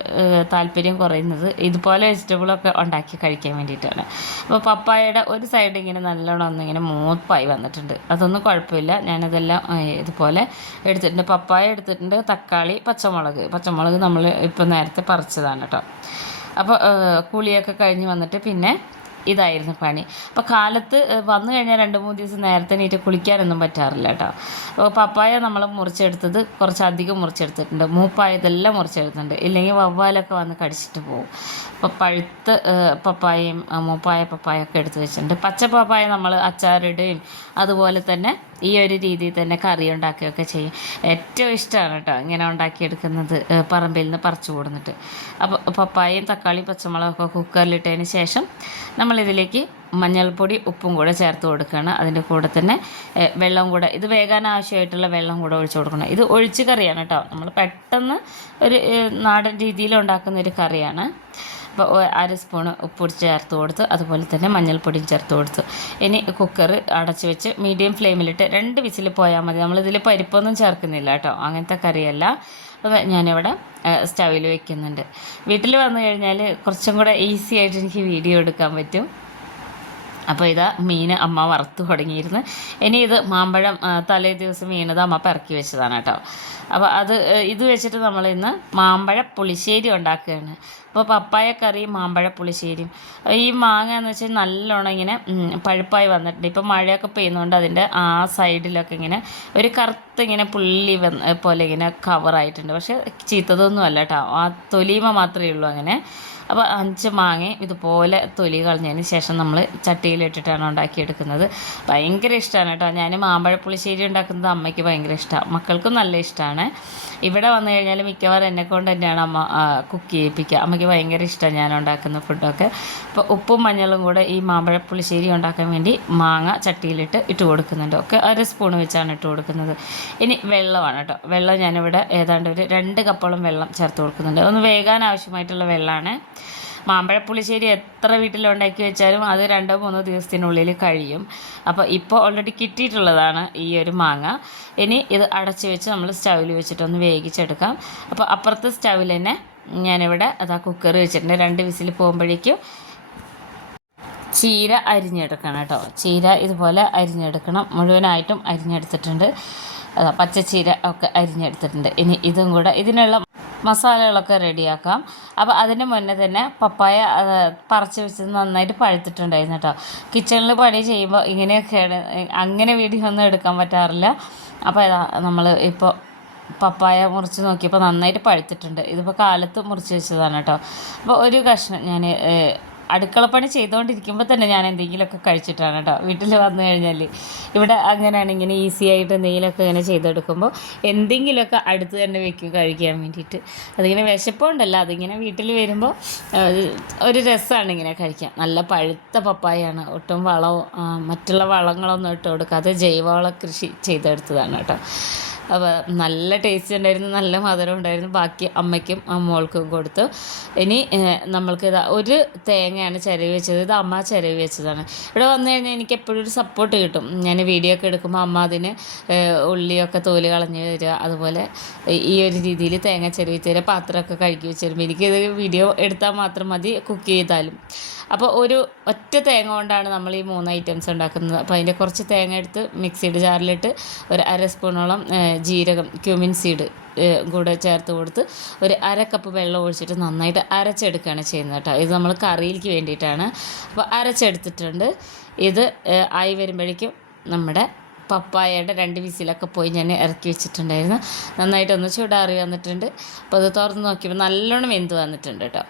താല്പര്യം കുറയുന്നത് ഇതുപോലെ വെജിറ്റബിളൊക്കെ ഉണ്ടാക്കി കഴിക്കാൻ വേണ്ടിയിട്ടാണ്. അപ്പോൾ പപ്പായയുടെ ഒരു സൈഡ് ഇങ്ങനെ നല്ലോണം ഒന്നിങ്ങനെ മൂപ്പായി വന്നിട്ടുണ്ട്. അതൊന്നും കുഴപ്പമില്ല. ഞാനതെല്ലാം ഇതുപോലെ എടുത്തിട്ടുണ്ട്. പപ്പായ എടുത്തിട്ടുണ്ട്. തക്കാളി പച്ചമുളക്. പച്ചമുളക് നമ്മൾ ഇപ്പോൾ നേരത്തെ പറിച്ചതാണ് കേട്ടോ. അപ്പോൾ കുളിയൊക്കെ കഴിഞ്ഞ് വന്നിട്ട് പിന്നെ ഇതായിരുന്നു പണി. അപ്പോൾ കാലത്ത് വന്നു കഴിഞ്ഞാൽ രണ്ട് മൂന്ന് ദിവസം നേരത്തെ നീറ്റ് കുളിക്കാനൊന്നും പറ്റാറില്ല കേട്ടോ. അപ്പോൾ പപ്പായ നമ്മൾ മുറിച്ചെടുത്തത് കുറച്ചധികം മുറിച്ചെടുത്തിട്ടുണ്ട്. മൂപ്പായതെല്ലാം മുറിച്ചെടുത്തിട്ടുണ്ട്. ഇല്ലെങ്കിൽ വവ്വാലൊക്കെ വന്ന് കടിച്ചിട്ട് പോകും. അപ്പോൾ പഴുത്ത് പപ്പായയും മൂപ്പായ മൂപ്പായ പപ്പായൊക്കെ എടുത്ത് വെച്ചിട്ടുണ്ട്. പച്ച പപ്പായ നമ്മൾ അച്ചാറിടുകയും അതുപോലെ തന്നെ ഈ ഒരു രീതിയിൽ തന്നെ കറി ഉണ്ടാക്കുകയൊക്കെ ചെയ്യും. ഏറ്റവും ഇഷ്ടമാണ് കേട്ടോ ഇങ്ങനെ ഉണ്ടാക്കിയെടുക്കുന്നത് പറമ്പിൽ നിന്ന് പറിച്ചു കൊടുന്നിട്ട് അപ്പോൾ പപ്പായയും തക്കാളിയും പച്ചമുളകൊക്കെ കുക്കറിലിട്ടതിന് ശേഷം നമ്മളിതിലേക്ക് മഞ്ഞൾപ്പൊടി ഉപ്പും കൂടെ ചേർത്ത് കൊടുക്കുകയാണ്. അതിന്റെ കൂടെ തന്നെ വെള്ളം കൂടെ ഇത് വേകാൻ ആവശ്യമായിട്ടുള്ള വെള്ളം കൂടെ ഒഴിച്ചു കൊടുക്കണം. ഇത് ഒഴിച്ച് കറിയാണ് കേട്ടോ. നമ്മൾ പെട്ടെന്ന് ഒരു നാടൻ രീതിയിൽ ഉണ്ടാക്കുന്ന ഒരു കറിയാണ്. അപ്പോൾ അര സ്പൂണ് ഉപ്പ് ചേർത്ത് കൊടുത്ത് അതുപോലെ തന്നെ മഞ്ഞൾപ്പൊടിയും ചേർത്ത് കൊടുത്ത്. ഇനി കുക്കർ അടച്ച് വെച്ച് മീഡിയം ഫ്ലെയിമിലിട്ട് രണ്ട് വിസിൽ പോയാൽ മതി. നമ്മളിതിൽ പരിപ്പൊന്നും ചേർക്കുന്നില്ല കേട്ടോ. അങ്ങനത്തെ കറിയല്ല. അപ്പോൾ ഞാനിവിടെ സ്റ്റവിൽ വെക്കുന്നുണ്ട്. വീട്ടിൽ വന്നു കഴിഞ്ഞാൽ കുറച്ചും കൂടെ ഈസി ആയിട്ട് എനിക്ക് വീഡിയോ എടുക്കാൻ പറ്റും. അപ്പോൾ ഇതാ മീൻ അമ്മ വറുത്ത് തുടങ്ങിയിരുന്നു. ഇനി ഇത് മാമ്പഴം തലേ ദിവസം വീണത് അമ്മ പിറക്കി വെച്ചതാണ് കേട്ടോ. അപ്പോൾ അത് ഇത് വെച്ചിട്ട് നമ്മൾ ഇന്ന് മാമ്പഴ പുളിശ്ശേരി ഉണ്ടാക്കുകയാണ്. അപ്പോൾ പപ്പായ കറി മാമ്പഴ പുളിശ്ശേരിയും ഈ മാങ്ങ എന്ന് വെച്ചാൽ നല്ലോണം ഇങ്ങനെ പഴുപ്പായി വന്നിട്ടുണ്ട്. ഇപ്പോൾ മഴയൊക്കെ പെയ്യുന്നതുകൊണ്ട് അതിന്റെ ആ സൈഡിലൊക്കെ ഇങ്ങനെ ഒരു കറുത്ത് ഇങ്ങനെ പുള്ളി പോലെ ഇങ്ങനെ കവറായിട്ടുണ്ട് പക്ഷേ ചീത്തതൊന്നും അല്ല കേട്ടോ ആ തൊലീമ മാത്രമേ ഉള്ളൂ അങ്ങനെ. അപ്പോൾ അഞ്ച് മാങ്ങ ഇതുപോലെ തൊലി കളഞ്ഞതിന് ശേഷം നമ്മൾ ചട്ടിയിലിട്ടിട്ടാണ് ഉണ്ടാക്കിയെടുക്കുന്നത്. ഭയങ്കര ഇഷ്ടമാണ് കേട്ടോ. ഞാൻ മാമ്പഴപ്പുളിശ്ശേരി ഉണ്ടാക്കുന്നത് അമ്മയ്ക്ക് ഭയങ്കര ഇഷ്ടമാണ് മക്കൾക്കും നല്ല ഇഷ്ടമാണ് ഇവിടെ വന്നു കഴിഞ്ഞാൽ മിക്കവാറും എന്നെ കൊണ്ട് തന്നെയാണ് അമ്മ കുക്ക് ചെയ്യിപ്പിക്കുക. അമ്മയ്ക്ക് ഭയങ്കര ഇഷ്ടമാണ് ഞാൻ ഉണ്ടാക്കുന്ന ഫുഡൊക്കെ. അപ്പോൾ ഉപ്പും മഞ്ഞളും കൂടെ ഈ മാമ്പഴപ്പുളിശ്ശേരി ഉണ്ടാക്കാൻ വേണ്ടി മാങ്ങ ചട്ടിയിലിട്ട് ഇട്ട് കൊടുക്കുന്നുണ്ട്. ഒക്കെ അര സ്പൂൺ വെച്ചാണ് ഇട്ട് കൊടുക്കുന്നത്. ഇനി വെള്ളമാണ് കേട്ടോ. വെള്ളം ഞാനിവിടെ ഏതാണ്ട് ഒരു രണ്ട് കപ്പോളം വെള്ളം ചേർത്ത് കൊടുക്കുന്നുണ്ട്. ഒന്ന് വേകാൻ ആവശ്യമായിട്ടുള്ള വെള്ളമാണ് മാമ്പഴ പുളിശ്ശേരി എത്ര വീട്ടിലുണ്ടാക്കി വെച്ചാലും അത് രണ്ടോ മൂന്നോ ദിവസത്തിനുള്ളിൽ കഴിയും. അപ്പോൾ ഇപ്പോൾ ഓൾറെഡി കിട്ടിയിട്ടുള്ളതാണ് ഈ ഒരു മാങ്ങ. ഇനി ഇത് അടച്ച് വെച്ച് നമ്മൾ സ്റ്റൗവിൽ വെച്ചിട്ടൊന്ന് വേവിച്ചെടുക്കാം. അപ്പോൾ അപ്പുറത്തെ സ്റ്റൗവിൽ തന്നെ ഞാനിവിടെ അതാ കുക്കർ വെച്ചിട്ടുണ്ട്. രണ്ട് വിസിൽ പോകുമ്പോഴേക്കും ചീര അരിഞ്ഞെടുക്കണം കേട്ടോ. ചീര ഇതുപോലെ അരിഞ്ഞെടുക്കണം. മുഴുവനായിട്ടും അരിഞ്ഞെടുത്തിട്ടുണ്ട്. അതാ പച്ചച്ചീര ഒക്കെ അരിഞ്ഞെടുത്തിട്ടുണ്ട്. ഇനി ഇതും കൂടെ ഇതിനുള്ള മസാലകളൊക്കെ റെഡിയാക്കാം. അപ്പോൾ അതിന് മുന്നേ തന്നെ പപ്പായ പറിച്ച് വെച്ച് നന്നായിട്ട് പഴുത്തിട്ടുണ്ടായിരുന്നു കേട്ടോ. കിച്ചണിൽ പണി ചെയ്യുമ്പോൾ ഇങ്ങനെയൊക്കെയാണ് അങ്ങനെ വീഡിയോ ഒന്നും എടുക്കാൻ പറ്റാറില്ല. അപ്പോൾ നമ്മൾ ഇപ്പോൾ പപ്പായ മുറിച്ച് നോക്കിയപ്പോൾ നന്നായിട്ട് പഴുത്തിട്ടുണ്ട്. ഇതിപ്പോൾ കാലത്ത് മുറിച്ച് വെച്ചതാണ് കേട്ടോ. അപ്പോൾ ഒരു കഷ്ണം ഞാൻ അടുക്കളപ്പണി ചെയ്തുകൊണ്ടിരിക്കുമ്പോൾ തന്നെ ഞാൻ എന്തെങ്കിലുമൊക്കെ കഴിച്ചിട്ടാണ് കേട്ടോ വീട്ടിൽ വന്നു കഴിഞ്ഞാൽ ഇവിടെ അങ്ങനെയാണ് ഇങ്ങനെ ഈസി ആയിട്ട് എന്തെങ്കിലുമൊക്കെ ഇങ്ങനെ ചെയ്തെടുക്കുമ്പോൾ എന്തെങ്കിലുമൊക്കെ അടുത്ത് തന്നെ വെക്കും കഴിക്കാൻ വേണ്ടിയിട്ട്. അതിങ്ങനെ വിശപ്പുണ്ടല്ല അതിങ്ങനെ വീട്ടിൽ വരുമ്പോൾ ഒരു രസമാണ് ഇങ്ങനെ കഴിക്കാൻ. നല്ല പഴുത്ത പപ്പായാണ് ഒട്ടും വളവും മറ്റുള്ള വളങ്ങളൊന്നും ഇട്ട് കൊടുക്കാതെ ജൈവവള കൃഷി ചെയ്തെടുത്തതാണ് കേട്ടോ അപ്പോൾ നല്ല ടേസ്റ്റ് ഉണ്ടായിരുന്നു നല്ല മധുരം ഉണ്ടായിരുന്നു. ബാക്കി അമ്മയ്ക്കും അമ്മോൾക്കും കൊടുത്തു. ഇനി നമ്മൾക്ക് ഇതാ ഒരു തേങ്ങയാണ് ചിരവി വെച്ചത്. ഇത് അമ്മ ചിരവി വെച്ചതാണ്. ഇവിടെ വന്നു കഴിഞ്ഞാൽ എനിക്ക് എപ്പോഴും ഒരു സപ്പോർട്ട് കിട്ടും. ഞാൻ വീഡിയോ ഒക്കെ എടുക്കുമ്പോൾ അമ്മ അതിന് ഉള്ളിയൊക്കെ തോൽ കളഞ്ഞ് തരിക. അതുപോലെ ഈ ഒരു രീതിയിൽ തേങ്ങ ചിരവി തരിക പാത്രമൊക്കെ കഴുകി വെച്ച് തരുമ്പോൾ എനിക്കിത് വീഡിയോ എടുത്താൽ മാത്രം മതി കുക്ക് ചെയ്താലും. അപ്പോൾ ഒരു ഒറ്റ തേങ്ങ കൊണ്ടാണ് നമ്മൾ ഈ മൂന്ന് ഐറ്റംസ് ഉണ്ടാക്കുന്നത്. അപ്പോൾ അതിന്റെ കുറച്ച് തേങ്ങ എടുത്ത് മിക്സിയുടെ ജാറിലിട്ട് ഒരു അര സ്പൂണോളം ജീരകം ക്യൂമിൻ സീഡ് കൂടെ ചേർത്ത് കൊടുത്ത് ഒരു അര കപ്പ് വെള്ളം ഒഴിച്ചിട്ട് നന്നായിട്ട് അരച്ചെടുക്കുകയാണ് ചെയ്യുന്നത് കേട്ടോ. ഇത് നമ്മൾ കറിയിലേക്ക് വേണ്ടിയിട്ടാണ്. അപ്പോൾ അരച്ചെടുത്തിട്ടുണ്ട്. ഇത് ആയി വരുമ്പോഴേക്കും നമ്മുടെ പപ്പായയുടെ രണ്ട് വിസിലൊക്കെ പോയി ഞാൻ ഇറക്കി വെച്ചിട്ടുണ്ടായിരുന്നു. നന്നായിട്ടൊന്ന് ചൂടാറി വന്നിട്ടുണ്ട്. അപ്പോൾ അത് തുറന്ന് നോക്കിയപ്പോൾ നല്ലോണം വെന്ത് വന്നിട്ടുണ്ട് കേട്ടോ.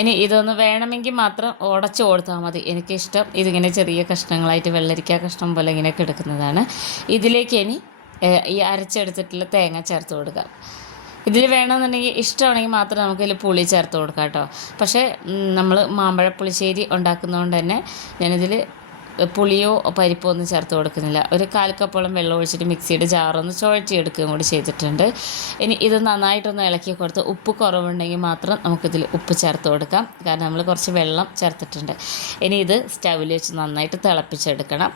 ഇനി ഇതൊന്ന് വേണമെങ്കിൽ മാത്രം ഉടച്ച് കൊടുത്താൽ മതി. എനിക്കിഷ്ടം ഇതിങ്ങനെ ചെറിയ കഷ്ണങ്ങളായിട്ട് വെള്ളരിക്ക കഷ്ണം പോലെ ഇങ്ങനെ കിടക്കുന്നതാണ്. ഇതിലേക്ക് ഇനി ഈ അരച്ചെടുത്തിട്ടുള്ള തേങ്ങ ചേർത്ത് കൊടുക്കാം. ഇതിൽ വേണമെന്നുണ്ടെങ്കിൽ ഇഷ്ടമാണെങ്കിൽ മാത്രം നമുക്ക് ഇതിൽ പുളി ചേർത്ത് കൊടുക്കാം കേട്ടോ. പക്ഷേ നമ്മൾ മാമ്പഴ പുളിശ്ശേരി ഉണ്ടാക്കുന്നതുകൊണ്ട് തന്നെ ഞാനിതിൽ പുളിയോ പരിപ്പോ ഒന്നും ചേർത്ത് കൊടുക്കുന്നില്ല. ഒരു കാൽ കപ്പോളം വെള്ളം ഒഴിച്ചിട്ട് മിക്സിയുടെ ജാറൊന്ന് ചുഴറ്റിയെടുക്കുകയും കൂടി ചെയ്തിട്ടുണ്ട്. ഇനി ഇത് നന്നായിട്ടൊന്ന് ഇളക്കി കൊടുത്ത് ഉപ്പ് കുറവുണ്ടെങ്കിൽ മാത്രം നമുക്കിതിൽ ഉപ്പ് ചേർത്ത് കൊടുക്കാം. കാരണം നമ്മൾ കുറച്ച് വെള്ളം ചേർത്തിട്ടുണ്ട്. ഇനി ഇത് സ്റ്റൗവിൽ വെച്ച് നന്നായിട്ട് തിളപ്പിച്ചെടുക്കണം.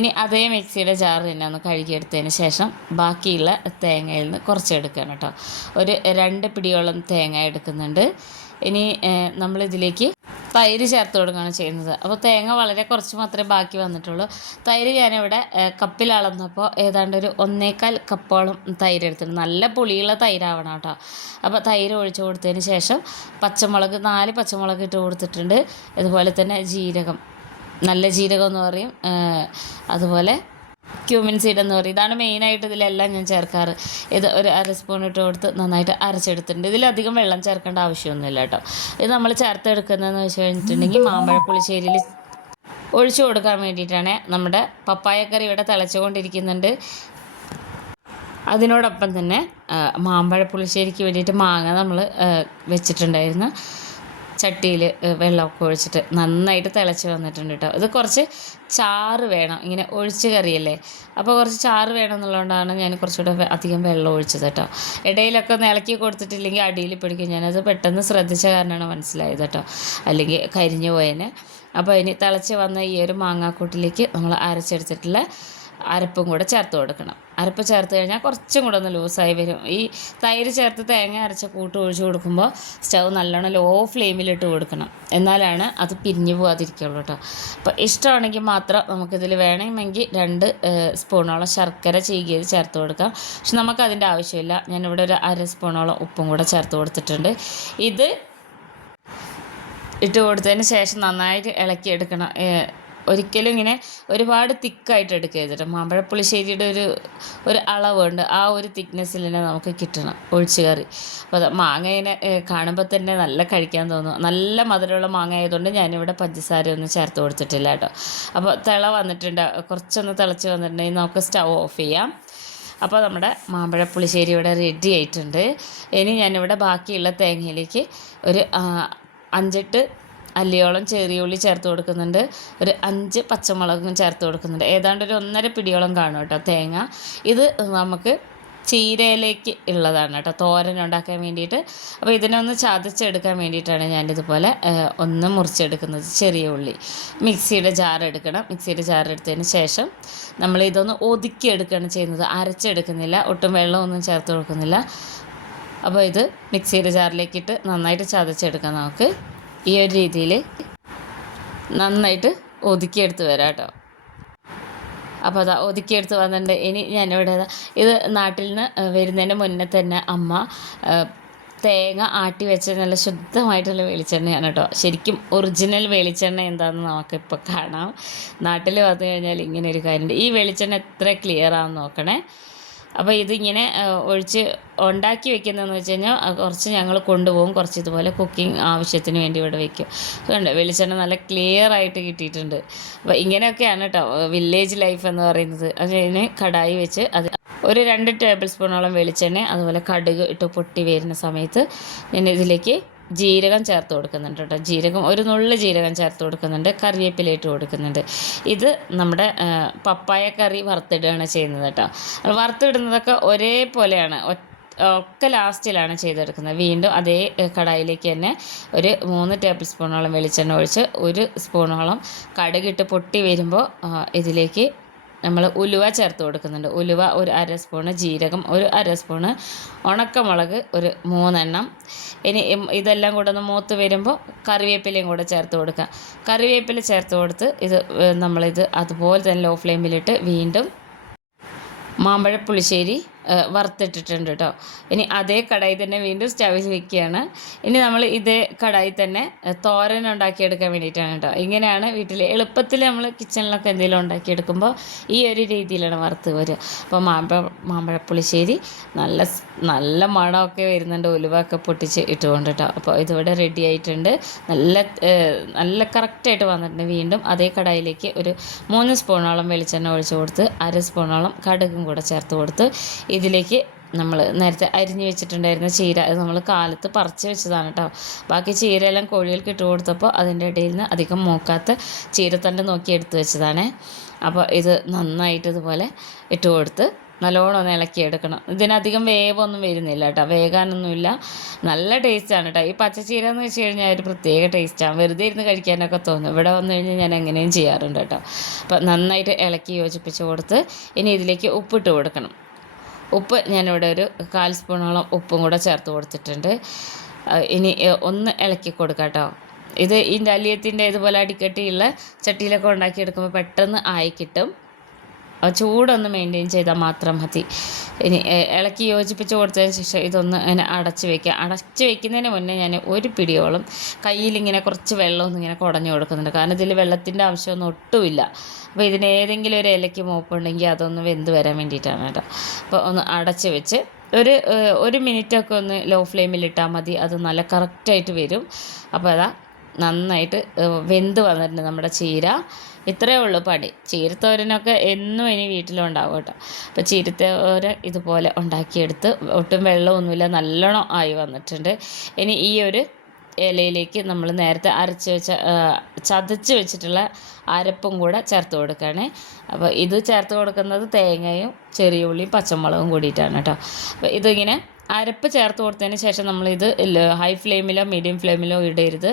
ഇനി അതേ മിക്സിയുടെ ജാർ തന്നെ ഒന്ന് കഴുകിയെടുത്തതിന് ശേഷം ബാക്കിയുള്ള തേങ്ങയിൽ നിന്ന് കുറച്ച് എടുക്കണം കേട്ടോ. ഒരു രണ്ട് പിടിയോളം തേങ്ങ എടുക്കുന്നുണ്ട്. ഇനി നമ്മളിതിലേക്ക് തൈര് ചേർത്ത് കൊടുക്കുകയാണ് ചെയ്യുന്നത്. അപ്പോൾ തേങ്ങ വളരെ കുറച്ച് മാത്രമേ ബാക്കി വന്നിട്ടുള്ളൂ. തൈര് ഞാനിവിടെ കപ്പിൽ അളന്നപ്പോൾ ഏതാണ്ട് ഒരു ഒന്നേക്കാൽ കപ്പോളം തൈര് എടുത്തിട്ടുണ്ട്. നല്ല പുളിയുള്ള തൈരാവണം കേട്ടോ. അപ്പോൾ തൈര് ഒഴിച്ചു കൊടുത്തതിന് ശേഷം പച്ചമുളക് നാല് പച്ചമുളക് ഇട്ട് കൊടുത്തിട്ടുണ്ട്. അതുപോലെ തന്നെ ജീരകം. നല്ല ജീരകം എന്ന് പറയും അതുപോലെ ക്യൂമിൻ സീഡ് എന്ന് പറയും. ഇതാണ് മെയിനായിട്ട് ഇതിലെല്ലാം ഞാൻ ചേർക്കാറ്. ഇത് ഒരു അര സ്പൂൺ ഇട്ട് കൊടുത്ത് നന്നായിട്ട് അരച്ചെടുത്തിട്ടുണ്ട്. ഇതിലധികം വെള്ളം ചേർക്കേണ്ട ആവശ്യമൊന്നുമില്ല കേട്ടോ. ഇത് നമ്മൾ ചേർത്തെടുക്കുന്നതെന്ന് വെച്ച് കഴിഞ്ഞിട്ടുണ്ടെങ്കിൽ മാമ്പഴ പുളിശ്ശേരിയിൽ ഒഴിച്ചു കൊടുക്കാൻ വേണ്ടിയിട്ടാണ് നമ്മുടെ പപ്പായക്കറി ഇവിടെ തിളച്ചുകൊണ്ടിരിക്കുന്നുണ്ട്. അതിനോടൊപ്പം തന്നെ മാമ്പഴ പുളിശ്ശേരിക്ക് വേണ്ടിയിട്ട് മാങ്ങ നമ്മൾ വെച്ചിട്ടുണ്ടായിരുന്നു. ചട്ടിയിൽ വെള്ളമൊക്കെ ഒഴിച്ചിട്ട് നന്നായിട്ട് തിളച്ച് വന്നിട്ടുണ്ട് കേട്ടോ. ഇത് കുറച്ച് ചാറ് വേണം. ഇങ്ങനെ ഒഴിച്ച് കറിയല്ലേ? അപ്പോൾ കുറച്ച് ചാറ് വേണം എന്നുള്ളതുകൊണ്ടാണ് ഞാൻ കുറച്ചുകൂടെ അധികം വെള്ളം ഒഴിച്ചത് കേട്ടോ. ഇടയിലൊക്കെ ഒന്ന് ഇളക്കി കൊടുത്തിട്ടില്ലെങ്കിൽ അടിയിൽ പിടിക്കും. ഞാനത് പെട്ടെന്ന് ശ്രദ്ധിച്ച കാരണമാണ് മനസ്സിലായത് കേട്ടോ. അല്ലെങ്കിൽ കരിഞ്ഞു പോയേനെ. അപ്പോൾ ഇനി തിളച്ച് വന്ന ഈ ഒരു മാങ്ങാക്കൂട്ടിലേക്ക് നമ്മൾ അരച്ചെടുത്തിട്ടുള്ള അരപ്പും കൂടെ ചേർത്ത് കൊടുക്കണം. അരപ്പ് ചേർത്ത് കഴിഞ്ഞാൽ കുറച്ചും കൂടെ ഒന്ന് ലൂസായി വരും. ഈ തൈര് ചേർത്ത് തേങ്ങ അരച്ച കൂട്ട് ഒഴിച്ച് കൊടുക്കുമ്പോൾ സ്റ്റൗ നല്ലോണം ലോ ഫ്ലെയിമിലിട്ട് കൊടുക്കണം. എന്നാലാണ് അത് പിരിഞ്ഞു പോകാതിരിക്കുള്ളൂ കേട്ടോ അപ്പോൾ ഇഷ്ടമാണെങ്കിൽ മാത്രം നമുക്കിതിൽ വേണമെങ്കിൽ രണ്ട് സ്പൂണോളം ശർക്കര ചീകിയത് ചേർത്ത് കൊടുക്കാം. പക്ഷെ നമുക്കതിന്റെ ആവശ്യമില്ല. ഞാനിവിടെ ഒരു അര സ്പൂണോളം ഉപ്പും കൂടെ ചേർത്ത് കൊടുത്തിട്ടുണ്ട്. ഇത് ഇട്ട് കൊടുത്തതിന് ശേഷം നന്നായിട്ട് ഇളക്കിയെടുക്കണം. ഏഹ് ഒരിക്കലും ഇങ്ങനെ ഒരുപാട് തിക്കായിട്ട് എടുക്കരുത് കേട്ടോ മാമ്പഴ പുളിശ്ശേരിയുടെ ഒരു ഒരു അളവുണ്ട്. ആ ഒരു തിക്നെസ്സിൽ തന്നെ നമുക്ക് കിട്ടണം ഒഴിച്ചു കറി. അപ്പോൾ മാങ്ങയെ കാണുമ്പോൾ തന്നെ നല്ല കഴിക്കാൻ തോന്നും. നല്ല മധുരമുള്ള മാങ്ങ ആയതുകൊണ്ട് ഞാനിവിടെ പഞ്ചസാര ഒന്നും ചേർത്ത് കൊടുത്തിട്ടില്ല കേട്ടോ അപ്പോൾ തിള വന്നിട്ടുണ്ട്. കുറച്ചൊന്ന് തിളച്ച് വന്നിട്ടുണ്ടെങ്കിൽ നമുക്ക് സ്റ്റവ് ഓഫ് ചെയ്യാം. അപ്പോൾ നമ്മുടെ മാമ്പഴപ്പുളിശ്ശേരി ഇവിടെ റെഡി ആയിട്ടുണ്ട്. ഇനി ഞാനിവിടെ ബാക്കിയുള്ള തേങ്ങയിലേക്ക് ഒരു അഞ്ചെട്ട് അല്ലിയോളം ചെറിയ ഉള്ളി ചേർത്ത് കൊടുക്കുന്നുണ്ട്. ഒരു അഞ്ച് പച്ചമുളകും ചേർത്ത് കൊടുക്കുന്നുണ്ട്. ഏതാണ്ട് ഒരു ഒന്നര പിടിയോളം കാണും കേട്ടോ തേങ്ങ. ഇത് നമുക്ക് ചീരയിലേക്ക് ഉള്ളതാണ് കേട്ടോ. തോരൻ ഉണ്ടാക്കാൻ വേണ്ടിയിട്ട്. അപ്പോൾ ഇതിനൊന്ന് ചതച്ചെടുക്കാൻ വേണ്ടിയിട്ടാണ് ഞാനിതുപോലെ ഒന്ന് മുറിച്ചെടുക്കുന്നത് ചെറിയ ഉള്ളി. മിക്സിയുടെ ജാർ എടുക്കണം. മിക്സിയുടെ ജാർ ശേഷം നമ്മൾ ഇതൊന്ന് ഒതുക്കിയെടുക്കുകയാണ് ചെയ്യുന്നത്. അരച്ചെടുക്കുന്നില്ല. ഒട്ടും വെള്ളമൊന്നും ചേർത്ത് കൊടുക്കുന്നില്ല. അപ്പോൾ ഇത് മിക്സിയുടെ ജാറിലേക്കിട്ട് നന്നായിട്ട് ചതച്ചെടുക്കാം നമുക്ക്. ഈ ഒരു രീതിയിൽ നന്നായിട്ട് ഒതുക്കിയെടുത്ത് വരാം കേട്ടോ. അപ്പോൾ അതാ ഒതുക്കിയെടുത്ത് വന്നിട്ടുണ്ട്. ഇനി ഞാനിവിടെ ഇത് നാട്ടിൽ നിന്ന് വരുന്നതിന് മുന്നേ തന്നെ അമ്മ തേങ്ങ ആട്ടി വെച്ച നല്ല ശുദ്ധമായിട്ടുള്ള വെളിച്ചെണ്ണയാണ് കേട്ടോ. ശരിക്കും ഒറിജിനൽ വെളിച്ചെണ്ണ എന്താണെന്ന് നമുക്കിപ്പോൾ കാണാം. നാട്ടിൽ വന്നു കഴിഞ്ഞാൽ ഇങ്ങനെ ഒരു കാര്യമുണ്ട്. ഈ വെളിച്ചെണ്ണ എത്ര ക്ലിയർ ആണെന്ന് നോക്കണേ. അപ്പോൾ ഇതിങ്ങനെ ഒഴിച്ച് ഉണ്ടാക്കി വെക്കുന്നതെന്ന് വെച്ച് കഴിഞ്ഞാൽ കുറച്ച് ഞങ്ങൾ കൊണ്ടുപോകും. കുറച്ച് ഇതുപോലെ കുക്കിംഗ് ആവശ്യത്തിന് വേണ്ടി ഇവിടെ വെക്കും. അതുകൊണ്ട് വെളിച്ചെണ്ണ നല്ല ക്ലിയർ ആയിട്ട് കിട്ടിയിട്ടുണ്ട്. അപ്പോൾ ഇങ്ങനെയൊക്കെയാണ് കേട്ടോ വില്ലേജ് ലൈഫ് എന്ന് പറയുന്നത്. അത് കഴിഞ്ഞ് കടായി വെച്ച് അത് ഒരു രണ്ട് ടേബിൾ സ്പൂണോളം വെളിച്ചെണ്ണ അതുപോലെ കടുക് ഇട്ട് പൊട്ടി വരുന്ന സമയത്ത് ഞാൻ ഇതിലേക്ക് ജീരകം ചേർത്ത് കൊടുക്കുന്നുണ്ട് കേട്ടോ. ജീരകം ഒരു നുള്ളു ജീരകം ചേർത്ത് കൊടുക്കുന്നുണ്ട്. കറിവേപ്പില ഇട്ട് കൊടുക്കുന്നുണ്ട്. ഇത് നമ്മുടെ പപ്പായ കറി വറുത്തിടുകയാണ് ചെയ്യുന്നത് കേട്ടോ. വറുത്തിടുന്നതൊക്കെ ഒരേപോലെയാണ്. ഒക്കെ ലാസ്റ്റിലാണ് ചെയ്തെടുക്കുന്നത്. വീണ്ടും അതേ കടായിലേക്ക് തന്നെ ഒരു മൂന്ന് ടേബിൾ സ്പൂണോളം വെളിച്ചെണ്ണ ഒഴിച്ച് ഒരു സ്പൂണോളം കടുകിട്ട് പൊട്ടി വരുമ്പോൾ ഇതിലേക്ക് നമ്മൾ ഉലുവ ചേർത്ത് കൊടുക്കുന്നുണ്ട്. ഉലുവ ഒരു അര സ്പൂണ് ജീരകം ഒരു അര സ്പൂണ് ഉണക്കമുളക് ഒരു മൂന്നെണ്ണം. ഇനി ഇതെല്ലാം കൂടെ ഒന്ന് മൂത്ത് വരുമ്പോൾ കറിവേപ്പിലയും കൂടെ ചേർത്ത് കൊടുക്കുക. കറിവേപ്പില ചേർത്ത് കൊടുത്ത് ഇത് നമ്മളിത് അതുപോലെ തന്നെ ലോ ഫ്ലെയിമിലിട്ട് വീണ്ടും മാമ്പഴ പുളിശ്ശേരി വറുത്തിട്ടിട്ടുണ്ട് കേട്ടോ ഇനി അതേ കടായി തന്നെ വീണ്ടും സ്റ്റവിൽ വെക്കുകയാണ്. ഇനി നമ്മൾ ഇതേ കടായി തന്നെ തോരൻ ഉണ്ടാക്കിയെടുക്കാൻ വേണ്ടിയിട്ടാണ് കേട്ടോ ഇങ്ങനെയാണ് വീട്ടിൽ എളുപ്പത്തിൽ നമ്മൾ കിച്ചണിലൊക്കെ എന്തെങ്കിലും ഉണ്ടാക്കിയെടുക്കുമ്പോൾ ഈ ഒരു രീതിയിലാണ് വറുത്ത് വരിക. അപ്പോൾ മാമ്പഴ മാമ്പഴപ്പുളിശ്ശേരി നല്ല നല്ല മണമൊക്കെ വരുന്നുണ്ട്. ഉലുവൊക്കെ പൊട്ടിച്ച് ഇട്ടുകൊണ്ട് കേട്ടോ അപ്പോൾ ഇതിവിടെ റെഡി ആയിട്ടുണ്ട്. നല്ല നല്ല കറക്റ്റായിട്ട് വന്നിട്ടുണ്ട്. വീണ്ടും അതേ കടായിലേക്ക് ഒരു മൂന്ന് സ്പൂണോളം വെളിച്ചെണ്ണ ഒഴിച്ചു കൊടുത്ത് അര സ്പൂണോളം കടുകും കൂടെ ചേർത്ത് കൊടുത്ത് ഇതിലേക്ക് നമ്മൾ നേരത്തെ അരിഞ്ഞു വെച്ചിട്ടുണ്ടായിരുന്ന ചീര അത് നമ്മൾ കാലത്ത് പറിച്ച് വെച്ചതാണ് കേട്ടോ ബാക്കി ചീരയെല്ലാം കോഴികൾക്ക് ഇട്ട് കൊടുത്തപ്പോൾ അതിന്റെ ഇടയിൽ നിന്ന് അധികം മൂക്കാത്ത ചീരത്തണ്ട് നോക്കി എടുത്ത് വെച്ചതാണ്. അപ്പോൾ ഇത് നന്നായിട്ട് ഇതുപോലെ ഇട്ട് കൊടുത്ത് നല്ലോണം ഒന്ന് ഇളക്കിയെടുക്കണം ഇതിനധികം വേവൊന്നും വരുന്നില്ല കേട്ടോ വേകാനൊന്നുമില്ല. നല്ല ടേസ്റ്റാണ് കേട്ടോ ഈ പച്ചച്ചീര എന്ന് വെച്ച് കഴിഞ്ഞാൽ ഒരു പ്രത്യേക ടേസ്റ്റാണ് വെറുതെ ഇരുന്ന് കഴിക്കാനൊക്കെ തോന്നും. ഇവിടെ വന്നു കഴിഞ്ഞാൽ ഞാൻ എങ്ങനെയും ചെയ്യാറുണ്ട് കേട്ടോ അപ്പം നന്നായിട്ട് ഇളക്കി യോജിപ്പിച്ച് കൊടുത്ത് ഇനി ഇതിലേക്ക് ഉപ്പിട്ട് കൊടുക്കണം. ഉപ്പ് ഞാനിവിടെ ഒരു കാൽ സ്പൂണോളം ഉപ്പും കൂടെ ചേർത്ത് കൊടുത്തിട്ടുണ്ട്. ഇനി ഒന്ന് ഇളക്കി കൊടുക്കാം കേട്ടോ. ഇത് ഈ ഡാലിയത്തിന്റെ ഇതുപോലെ അടിക്കട്ടിയുള്ള ചട്ടിയിലൊക്കെ ഉണ്ടാക്കിയെടുക്കുമ്പോൾ പെട്ടെന്ന് ആയി കിട്ടും. ചൂടൊന്ന് മെയിന്റെയിൻ ചെയ്താൽ മാത്രം മതി. ഇനി ഇളക്കി യോജിപ്പിച്ച് കൊടുത്തതിന് ശേഷം ഇതൊന്ന് ഇങ്ങനെ അടച്ച് വെക്കുക. അടച്ച് വെക്കുന്നതിന് മുന്നേ ഞാൻ ഒരു പിടിയോളം കയ്യിലിങ്ങനെ കുറച്ച് വെള്ളമൊന്നും ഇങ്ങനെ കുടഞ്ഞു കൊടുക്കുന്നുണ്ട്. കാരണം ഇതിൽ വെള്ളത്തിന്റെ ആവശ്യമൊന്നും ഒട്ടുമില്ല. അപ്പോൾ ഇതിന് ഏതെങ്കിലും ഒരു ഇലയ്ക്ക് മൂപ്പുണ്ടെങ്കിൽ അതൊന്ന് വെന്ത് വരാൻ വേണ്ടിയിട്ടാണ് കേട്ടോ. അപ്പോൾ ഒന്ന് അടച്ച് വെച്ച് ഒരു ഒരു മിനിറ്റൊക്കെ ഒന്ന് ലോ ഫ്ലെയിമിൽ ഇട്ടാൽ മതി. അത് നല്ല കറക്റ്റായിട്ട് വരും. അപ്പോൾ അതാ നന്നായിട്ട് വെന്ത് വന്നിട്ടുണ്ട് നമ്മുടെ ചീര. ഇത്രയേ ഉള്ളൂ പണി. ചീരത്തോരനൊക്കെ എന്നും ഇനി വീട്ടിലുണ്ടാവും കേട്ടോ. അപ്പോൾ ചീരത്തോരൻ ഇതുപോലെ ഉണ്ടാക്കിയെടുത്ത് ഒട്ടും വെള്ളമൊന്നുമില്ല നല്ലോണം ആയി വന്നിട്ടുണ്ട്. ഇനി ഈ ഒരു ഇലയിലേക്ക് നമ്മൾ നേരത്തെ അരച്ച് വെച്ച ചതച്ച് വെച്ചിട്ടുള്ള അരപ്പും കൂടെ ചേർത്ത് കൊടുക്കുകയാണ്. അപ്പോൾ ഇത് ചേർത്ത് കൊടുക്കുന്നത് തേങ്ങയും ചെറിയ ഉള്ളിയും പച്ചമുളകും കൂടിയിട്ടാണ് കേട്ടോ. അപ്പോൾ ഇതിങ്ങനെ അരപ്പ് ചേർത്ത് കൊടുത്തതിന് ശേഷം നമ്മളിത് ഹൈ ഫ്ലെയിമിലോ മീഡിയം ഫ്ലെയിമിലോ ഇടരുത്.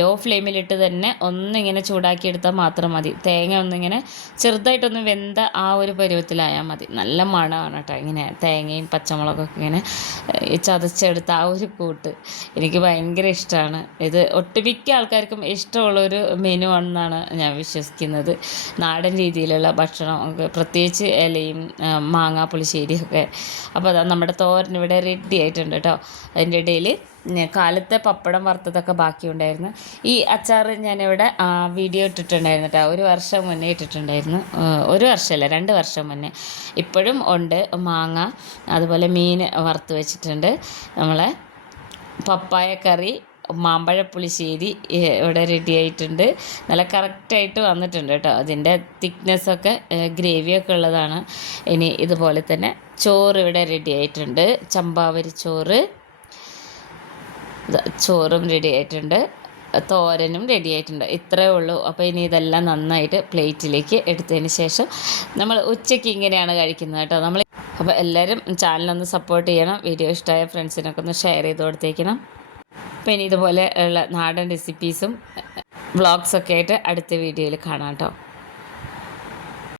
ലോ ഫ്ലെയിമിലിട്ട് തന്നെ ഒന്നിങ്ങനെ ചൂടാക്കി എടുത്താൽ മാത്രം മതി. തേങ്ങ ഒന്നിങ്ങനെ ചെറുതായിട്ടൊന്ന് വെന്ത ആ ഒരു പരുവത്തിലായാൽ മതി. നല്ല മണമാണ് കേട്ടോ ഇങ്ങനെ തേങ്ങയും പച്ചമുളകൊക്കെ ഇങ്ങനെ ചതച്ചെടുത്ത ആ ഒരു കൂട്ട്. എനിക്ക് ഭയങ്കര ഇഷ്ടമാണ് ഇത് ഒട്ടുമിക്ക ആൾക്കാർക്കും ഇഷ്ടമുള്ളൊരു മെനു ആണെന്നാണ് ഞാൻ വിശ്വസിക്കുന്നത്. നാടൻ രീതിയിലുള്ള ഭക്ഷണം പ്രത്യേകിച്ച് ഇലയും മാങ്ങാ പുളിശ്ശേരിയൊക്കെ. അപ്പോൾ അതാ നമ്മുടെ തോരൻ ഇവിടെ റെഡി ആയിട്ടുണ്ട് കേട്ടോ. അതിന്റെ ഇടയിൽ കാലത്തെ പപ്പടം വറുത്തതൊക്കെ ബാക്കിയുണ്ടായിരുന്നു. ഈ അച്ചാർ ഞാനിവിടെ വീഡിയോ ഇട്ടിട്ടുണ്ടായിരുന്നു കേട്ടോ. ഒരു വർഷം മുന്നേ ഇട്ടിട്ടുണ്ടായിരുന്നു. ഒരു വർഷമല്ല രണ്ട് വർഷം മുന്നേ. ഇപ്പോഴും ഉണ്ട് മാങ്ങ അതുപോലെ മീൻ വറുത്ത് വെച്ചിട്ടുണ്ട്. നമ്മളെ പപ്പായ കറി മാമ്പഴ പുളിശ്ശേരി ഇവിടെ റെഡി ആയിട്ടുണ്ട്. നല്ല കറക്റ്റായിട്ട് വന്നിട്ടുണ്ട് കേട്ടോ. അതിന്റെ തിക്നെസ്സൊക്കെ ഗ്രേവിയൊക്കെ ഉള്ളതാണ്. ഇനി ഇതുപോലെ തന്നെ ചോറ് ഇവിടെ റെഡി ആയിട്ടുണ്ട്. ചമ്പാവരി ചോറ്. ചോറും റെഡി ആയിട്ടുണ്ട്. തോരനും റെഡി ആയിട്ടുണ്ട്. ഇത്രയേ ഉള്ളൂ. അപ്പോൾ ഇനി ഇതെല്ലാം നന്നായിട്ട് പ്ലേറ്റിലേക്ക് എടുത്തതിന് ശേഷം നമ്മൾ ഉച്ചയ്ക്ക് ഇങ്ങനെയാണ് കഴിക്കുന്നത് കേട്ടോ. നമ്മൾ അപ്പോൾ എല്ലാവരും ചാനലൊന്ന് സപ്പോർട്ട് ചെയ്യണം. വീഡിയോ ഇഷ്ടമായ ഫ്രണ്ട്സിനൊക്കെ ഒന്ന് ഷെയർ ചെയ്ത് കൊടുത്തേക്കണം. അപ്പോൾ ഇനി ഇതുപോലെ ഉള്ള നാടൻ റെസിപ്പീസും വ്ളോഗ്സൊക്കെ ആയിട്ട് അടുത്ത വീഡിയോയിൽ കാണാം കേട്ടോ